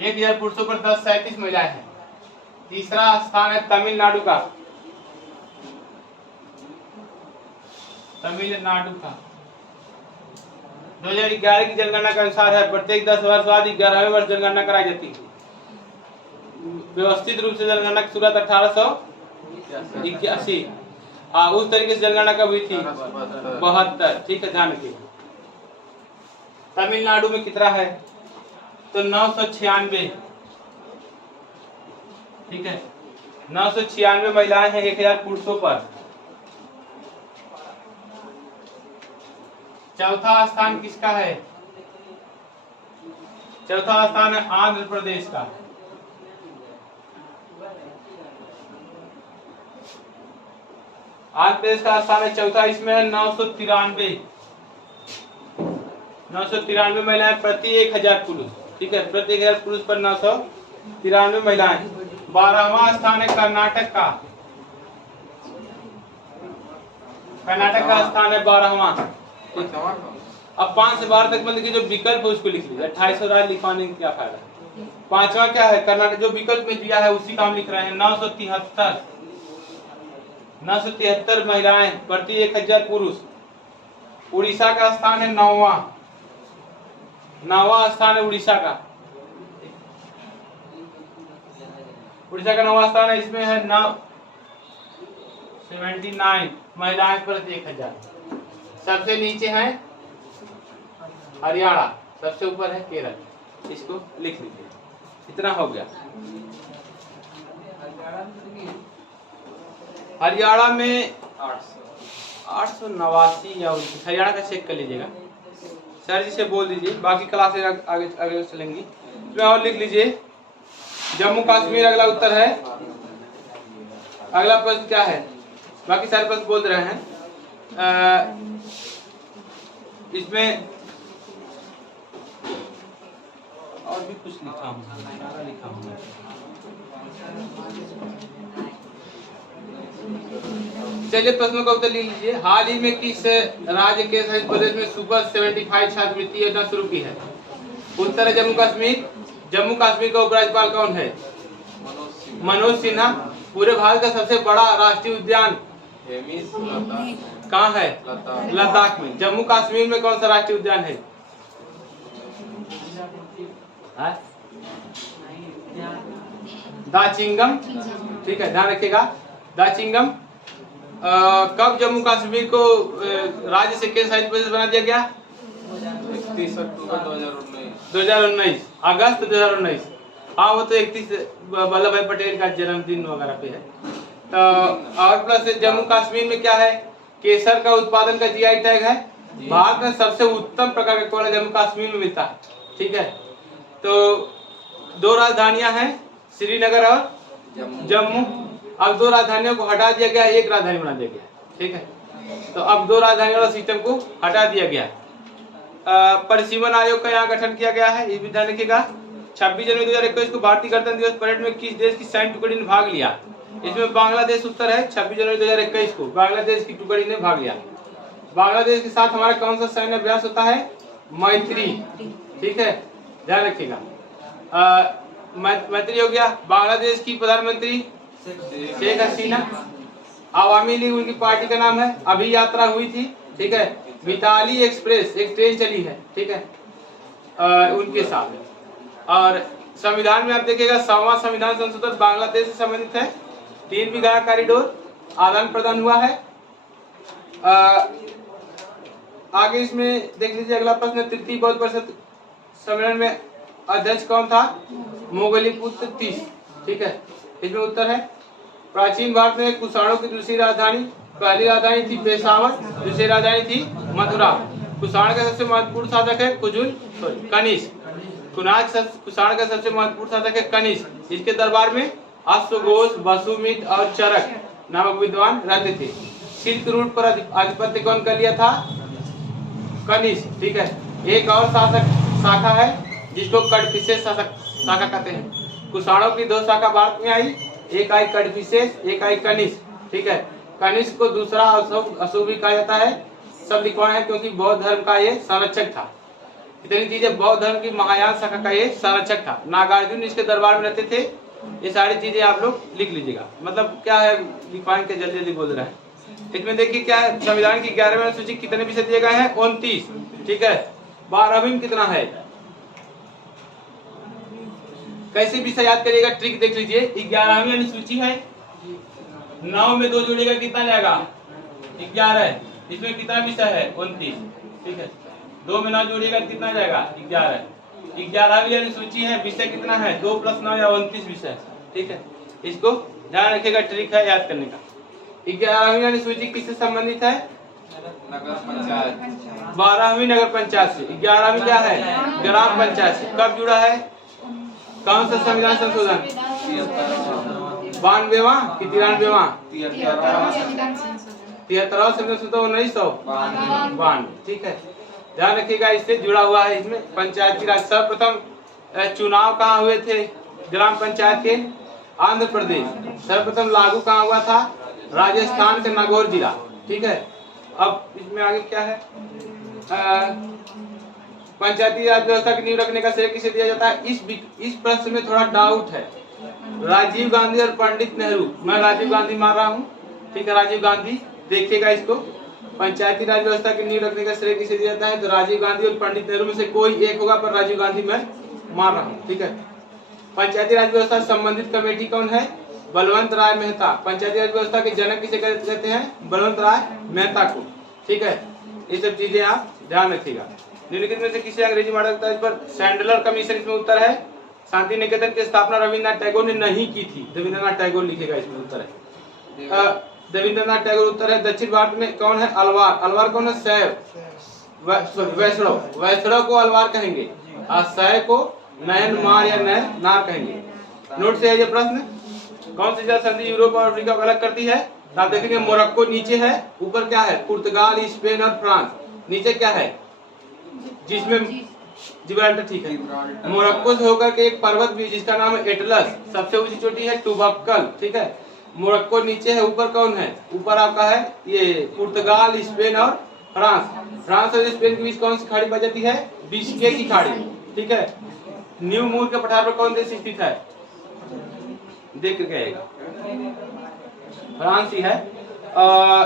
1000 पुरुषों पर 1037 महिलाएं हैं। तीसरा स्थान है तमिलनाडु का, तमिलनाडु का 2011 की जनगणना के अनुसार है प्रत्येक 10 वर्ष बाद 11वें वर्ष जनगणना कराई जाती है। व्यवस्थित रूप से जनगणना की शुरुआत 1881 उस तरीके से जनगणना कब हुई थी? 72। ठीक है, ध्यान रखिए। तमिलनाडु में कितना है? तो 996। ठीक है, 996 महिलाएं हैं 1000 पुरुषों पर। चौथा स्थान किसका है? चौथा स्थान है आंध्र प्रदेश का। आंध्र प्रदेश का स्थान है चौथा। इसमें है 993। 993 महिलाएं प्रति 1000 पुरुष। ठीक है, प्रति 1000 पुरुष पर 993 महिलाएं। 12वां स्थान है कर्नाटक का। कर्नाटक का स्थान है 12वां। अब 5 से 12 तक मतलब कि जो विकल्प है उसको लिख लीजिए। 28 राज्य लिखवाने का क्या फायदा? 5वां क्या है? कर्नाटक। जो विकल्प में दिया है उसी का हम लिख रहे हैं। 973 महिलाएं प्रति 1000 पुरुष। उड़ीसा का स्थान है 9वां। 9वां स्थान है उड़ीसा का। उड़ीसा का 9वां स्थान है। इसमें है 79 महिलाएं प्रति 1000। सबसे नीचे है हरियाणा, सबसे ऊपर है केरल। इसको लिख लीजिए। इतना हो गया। हरियाणा में 889 या 19। हरियाणा का चेक कर लीजिएगा, सर जी से बोल दीजिए, बाकी क्लासेज आगे आगे चलेंगी। इसमें और लिख लीजिए जम्मू कश्मीर अगला उत्तर है। अगला प्रश्न क्या है, बाकी सारे प्रश्न बोल रहे हैं। इसमें और भी कुछ लिखा हूँ, सारा लिखा हूँ। चलिए प्रश्नों का उत्तर लिख लीजिए। हाल ही में किस राज्य के संयुक्त प्रदेश में सुपर 75 छात्रवृत्ति योजना शुरू की है? उत्तर है जम्मू कश्मीर। जम्मू कश्मीर का उपराज्यपाल कौन है? मनोज सिन्हा। पूरे भारत का सबसे बड़ा राष्ट्रीय उद्यान कहाँ है? लद्दाख में। जम्मू कश्मीर में कौन सा राष्ट्रीय उद्यान है? दाचिंगम। ठीक है, ध्यान रखिएगा, दाचिंगम। कब जम्मू कश्मीर को राज्य से केंद्र शासित प्रदेश बना दिया गया? 31 अक्टूबर 2019। 2019, अगस्त 2019। हाँ, वो तो 31 वल्लभ भाई पटेल का जन्मदिन वगैरह पे है। तो और प्लस जम्मू कश्मीर में क्या है? केसर का उत्पादन का जीआई टैग है। भारत में सबसे उत्तम प्रकार का कोयला जम्मू कश्मीर में मिलता है। ठीक है, तो 2 राजधानियां हैं, श्रीनगर और जम्मू। अब 2 राजधानियों को हटा दिया गया, 1 राजधानी बना दिया गया। ठीक है, तो अब 2 राजधानी वाला सिस्टम को हटा दिया गया। परिसीमन आयोग का यहाँ गठन किया गया है, ये भी ध्यान रखिएगा। 26 जनवरी 2021 को भारतीय गणतंत्र दिवस परेड में किस देश की सैन्य टुकड़ी ने भाग लिया? इसमें बांग्लादेश उत्तर है। 26 जनवरी 2021 को बांग्लादेश की टुकड़ी ने भाग लिया। बांग्लादेश के साथ हमारा कौन सा सैन्य अभ्यास होता है? मैत्री। ठीक है, ध्यान रखिएगा। मैत्री हो गया। बांग्लादेश की प्रधानमंत्री शेख हसीना। आवामी लीग उनकी पार्टी का नाम है। अभी यात्रा हुई थी। ठीक है, मिताली एक्सप्रेस एक ट्रेन चली है। ठीक है, उनके साथ। और संविधान में आप देखिएगा 7वां संविधान संशोधन बांग्लादेश से संबंधित है। 3 बीघा कॉरिडोर आदान प्रदान हुआ है। आगे इसमें देख लीजिए अगला प्रश्न। तृतीय बौद्ध परिषद सम्मेलन में अध्यक्ष कौन था? मोगलीपुत्र तीस। ठीक है, इसमें उत्तर है। प्राचीन भारत में कुषाणों की दूसरी राजधानी, पहली राजधानी थी पेशावर, दूसरी राजधानी थी मथुरा। कुषाण का सबसे महत्वपूर्ण शासक है कनिष्क। कुषाण का सबसे महत्वपूर्ण शासक है कनिष्क। इसके दरबार में अश्वघोष, वसुमित और चरक नामक विद्वान रहते थे। सिल्क रूट पर आधिपत्य कौन कर लिया था? कनिष्क। ठीक है, एक और शासक शाखा है जिसको कड़फिसेस शाखा कहते हैं। कुषाणों की 2 शाखा भारत में आई, एक आई कड़फिसेस, एक आई कनिष्क। ठीक है, कनिष्क को दूसरा अशोक भी कहा जाता है। सब लिखवाए हैं क्योंकि बौद्ध धर्म का ये संरक्षक था। इतनी चीजें, बौद्ध धर्म की महायान शाखा का ये संरक्षक था। नागार्जुन इसके दरबार में रहते थे। ये सारी चीजें आप लोग लिख लीजिएगा। मतलब क्या है, लिखवाएं के जल्दी जल्दी बोल रहे हैं। इसमें देखिए क्या है, संविधान की 11वीं अनुसूची कितने विषय दिए गए हैं? 29। ठीक है, 12वीं में कितना है? कैसे विषय याद करिएगा, ट्रिक देख लीजिए। 11वीं अनुसूची है, 9 में 2 जोड़िएगा कितना जाएगा? 11। इसमें कितना विषय है? 29। ठीक है, 2 में 9 जोड़िएगा कितना जाएगा? 11। 11वीं अनुसूची है, विषय कितना है? 2 + 9 या 29 विषय। ठीक है, इसको ध्यान रखिएगा, ट्रिक है याद करने का। 11वीं अनुसूची किससे संबंधित है? नगर पंचायत। 12वीं नगर पंचायत से। 11वीं क्या है? ग्राम पंचायत से। कब जुड़ा है? कौन सा संविधान संशोधन? 92वां कि 93वां? 73वां संविधान संशोधन 1992। ठीक है, ध्यान रखिएगा, इससे जुड़ा हुआ है। इसमें पंचायती राज सर्वप्रथम चुनाव कहाँ हुए थे? ग्राम पंचायत के आंध्र प्रदेश। सर्वप्रथम लागू कहाँ हुआ था? राजस्थान के नागौर जिला। ठीक है, अब इसमें आगे क्या है? पंचायती राज व्यवस्था की नींव रखने का श्रेय किसे दिया जाता है? इस प्रश्न में थोड़ा डाउट है। राजीव गांधी और पंडित नेहरू। मैं राजीव गांधी मान रहा हूँ। ठीक है, राजीव गांधी। देखिएगा इसको, पंचायती राज व्यवस्था की नींव रखने का श्रेय किसे दिया जाता है? तो राजीव गांधी और पंडित नेहरू में से कोई एक होगा, पर राजीव गांधी मैं मान रहा हूँ। ठीक है, पंचायती राज व्यवस्था संबंधित कमेटी कौन है? बलवंत राय मेहता। पंचायती राज व्यवस्था के जनक किसे कहते हैं? बलवंत राय मेहता को। ठीक है, ये सब चीजें आप ध्यान रखिएगा। निम्नलिखित में से किसी अंग्रेजी मॉडल पर सैंडलर कमीशन इसमें उत्तर है। शांति निकेतन की स्थापना रविन्द्रनाथ टैगोर ने नहीं की थी। रविन्द्रनाथ टैगोर लिखेगा, इसमें उत्तर है। रविन्द्रनाथ टैगोर उत्तर है। दक्षिण भारत में कौन है? अलवार। अलवार कौन है? शैव। वैष्णव को अलवार कहेंगे और शैव को नयन मार या नयन नार कहेंगे। नोट से है ये प्रश्न। कौन सी जल संधि यूरोप और अफ्रीका को अलग करती है? तो आप देखेंगे मोरक्को नीचे है, ऊपर क्या है? पुर्तगाल, स्पेन और फ्रांस। नीचे क्या है? जिसमें जिब्राल्टर, ठीक है। मोरक्को से होकर के एक पर्वत भी जिसका नाम है एटलस, सबसे ऊंची चोटी है टुबक्कल, ठीक है। मोरक्को नीचे है, ऊपर कौन है? ऊपर आपका है ये पुर्तगाल, स्पेन और फ्रांस। फ्रांस और स्पेन के बीच कौन सी खाड़ी पाई जाती है? बिस्के की खाड़ी, ठीक है। न्यू मूर के पठार पर कौन देश स्थित है? देख के आएगा, फ्रांस ही है।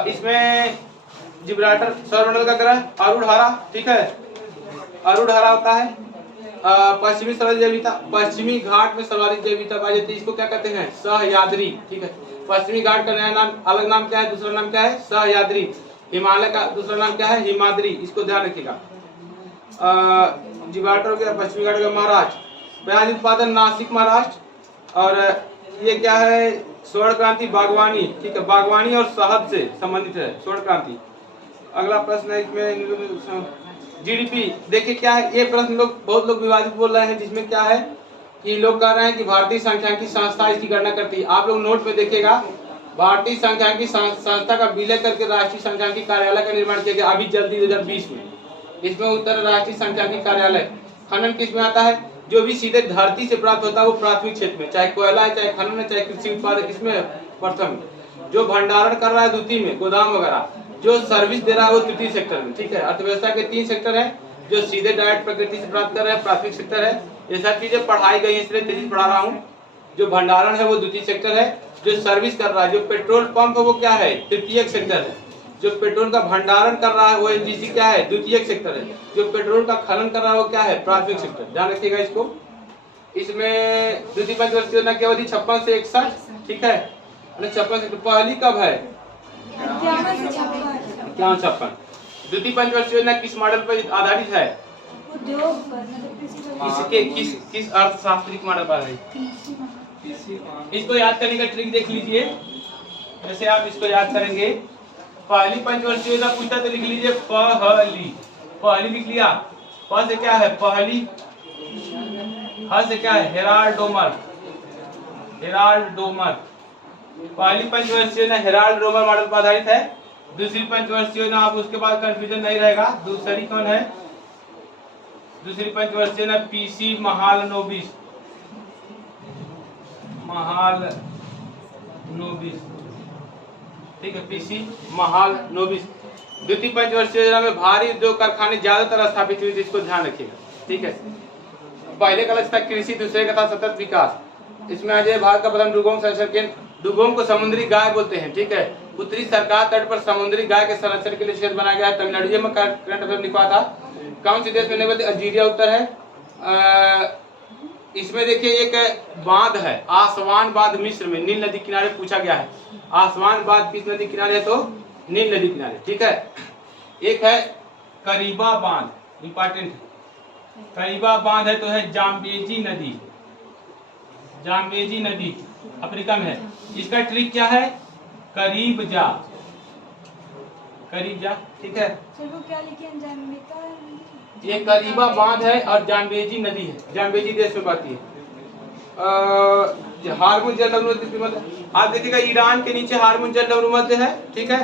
इसमें जिब्राल्टर सौरमंडल का ग्रह अरुणधारा, ठीक है। अरुणधारा होता है पश्चिमी सर्वाधिक जैविकता, पश्चिमी घाट में सर्वाधिक जैविकता पाई जाती है। इसको क्या कहते हैं? सहयाद्री, ठीक है। पश्चिमी घाट का नया नाम, अलग नाम क्या है? दूसरा नाम क्या है? सहयाद्री। हिमालय का दूसरा नाम क्या है? हिमाद्री। इसको ध्यान रखिएगा। जिब्राल्टर के पश्चिमी घाट का महाराष्ट्र, प्याज उत्पादन नासिक महाराष्ट्र। और ये क्या है? स्वर्ण क्रांति बागवानी, ठीक है। बागवानी और शहद से संबंधित है स्वर्ण क्रांति। अगला प्रश्न है इसमें जीडीपी। देखिए क्या है ये प्रश्न, बहुत लोग विवादित बोल रहे हैं, जिसमें क्या है कि लोग कह रहे हैं कि भारतीय सांख्यिकी संस्था इसकी गणना करती है। आप लोग नोट में देखिएगा, भारतीय सांख्यिकी संस्था का विलय करके राष्ट्रीय सांख्यिकी कार्यालय का निर्माण किया गया अभी जल्दी 2020 में। इसमें उत्तर राष्ट्रीय सांख्यिकी कार्यालय। खनन किस में आता है? जो भी सीधे धरती से प्राप्त होता है वो प्राथमिक क्षेत्र में, चाहे कोयला है, चाहे खनन है, चाहे कृषि उत्पादक, इसमें प्रथम। जो भंडारण कर रहा है द्वितीय में, गोदाम वगैरह। जो सर्विस दे रहा है वो तृतीय सेक्टर में, ठीक है। अर्थव्यवस्था के 3 सेक्टर है। जो सीधे डायरेक्ट प्रकृति से प्राप्त कर रहे हैं प्राथमिक सेक्टर है। ये सब चीजें पढ़ाई गई है, इसलिए तेजी से पढ़ा रहा हूँ। जो भंडारण है वो द्वितीय सेक्टर है। जो सर्विस कर रहा है, जो पेट्रोल पंप है वो क्या है? तृतीय सेक्टर है। जो पेट्रोल का भंडारण कर रहा है वो एनजीसी क्या है? द्वितीय सेक्टर है। जो पेट्रोल का खनन कर रहा है वो क्या है? प्राथमिक सेक्टर। ध्यान रखिएगा इसको। इसमें द्वितीय पंचवर्षीय योजना की अवधि 56 से 61, ठीक है। 56 से पहली कब है? 51। द्वितीय पंचवर्षीय योजना किस मॉडल पर आधारित है? इसके किस अर्थशास्त्रिक मॉडल पर है? इसको याद करने का ट्रिक देख लीजिए। जैसे आप इसको याद करेंगे, पहली पंचवर्षीय योजना पूछता तो लिख लीजिए पहली। पहली लिख लिया। प से क्या है? पहली। ह से क्या है? Herald Domar. Herald Domar. पहली पंचवर्षीय योजना हेराल्ड डोमर मॉडल पर आधारित है। दूसरी पंचवर्षीय योजना, आप उसके बाद कंफ्यूजन नहीं रहेगा। दूसरी कौन है? दूसरी पंचवर्षीय योजना पीसी महालनोबिस। महालनोबिस, ठीक है। पीसी महालनोबिस। द्वितीय पंचवर्षीय योजना में भारी उद्योग कारखाने ज्यादातर स्थापित हुए थे, इसको ध्यान रखिएगा, ठीक है। पहले का लक्ष्य था कृषि, दूसरे का था सतत विकास। इसमें आज भारत का प्रथम डुगोंग संरक्षण केंद्र, डुगोंग को समुद्री गाय बोलते हैं, ठीक है। उत्तरी सरकार तट पर समुद्री गाय के संरक्षण के लिए क्षेत्र बनाया गया है। तमिलनाडु में करंट अफेयर लिखा था। कौन सी देश में? अल्जीरिया उत्तर है। इसमें देखिए एक बांध है, आसवान बांध, मिस्र में नील नदी किनारे पूछा गया है। आसवान बांध किस नदी किनारे है? तो नील नदी किनारे, ठीक है। एक है करीबा बांध, इंपॉर्टेंट। करीबा बांध है तो है जाम्बेजी नदी। जाम्बेजी नदी अफ्रीका में है। इसका ट्रिक क्या है? करीब जा, करीब जा, ठीक है। चलो क्या लिखे? ये करीबा बांध है और जाम्बेजी नदी है, जाम्बेजी देश में बहती है। हारमुज जलमग्न, आप देखिएगा ईरान के नीचे हारमुज जलमग्न है, ठीक है।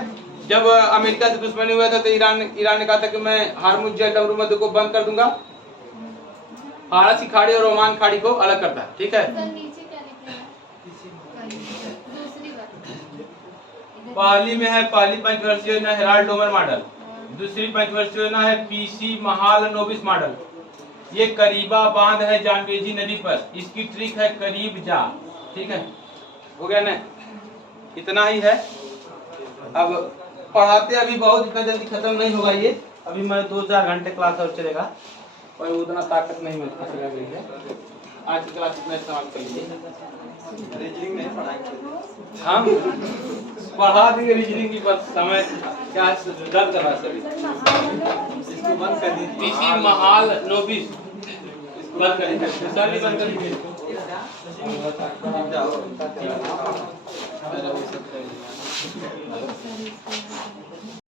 जब अमेरिका से दुश्मनी हुआ था तो ईरान ने कहा था कि मैं हारमुज जलमग्न को बंद कर दूंगा। फारसी खाड़ी और ओमान खाड़ी को अलग करता है, ठीक है। पहली में है पहली पंचवर्षीय योजना हेराल्ड डोमर मॉडल। दूसरी पंचवर्षीय योजना है पीसी महालनोबिस मॉडल। ये करीबा बांध है जाम्बेजी नदी पर। इसकी ट्रिक है करीब जा, ठीक है। हो गया ना? इतना ही है। अब पढ़ाते अभी बहुत इतना जल्दी खत्म नहीं होगा ये। अभी मैं 2-4 घंटे क्लास और चलेगा और उतना ताकत नहीं मेरे पास लग रही है। आज की क्लास इतना इस्तेमाल कर लीजिए। रीजनिंग नहीं पढ़ाएंगे। हम पढ़ा देंगे रीजनिंग की, बस समय क्या दर्द कर रहा है सभी। इसको बंद कर दीजिए। पीसी महालनोबिस बंद कर दीजिए, सर भी बंद कर दीजिए।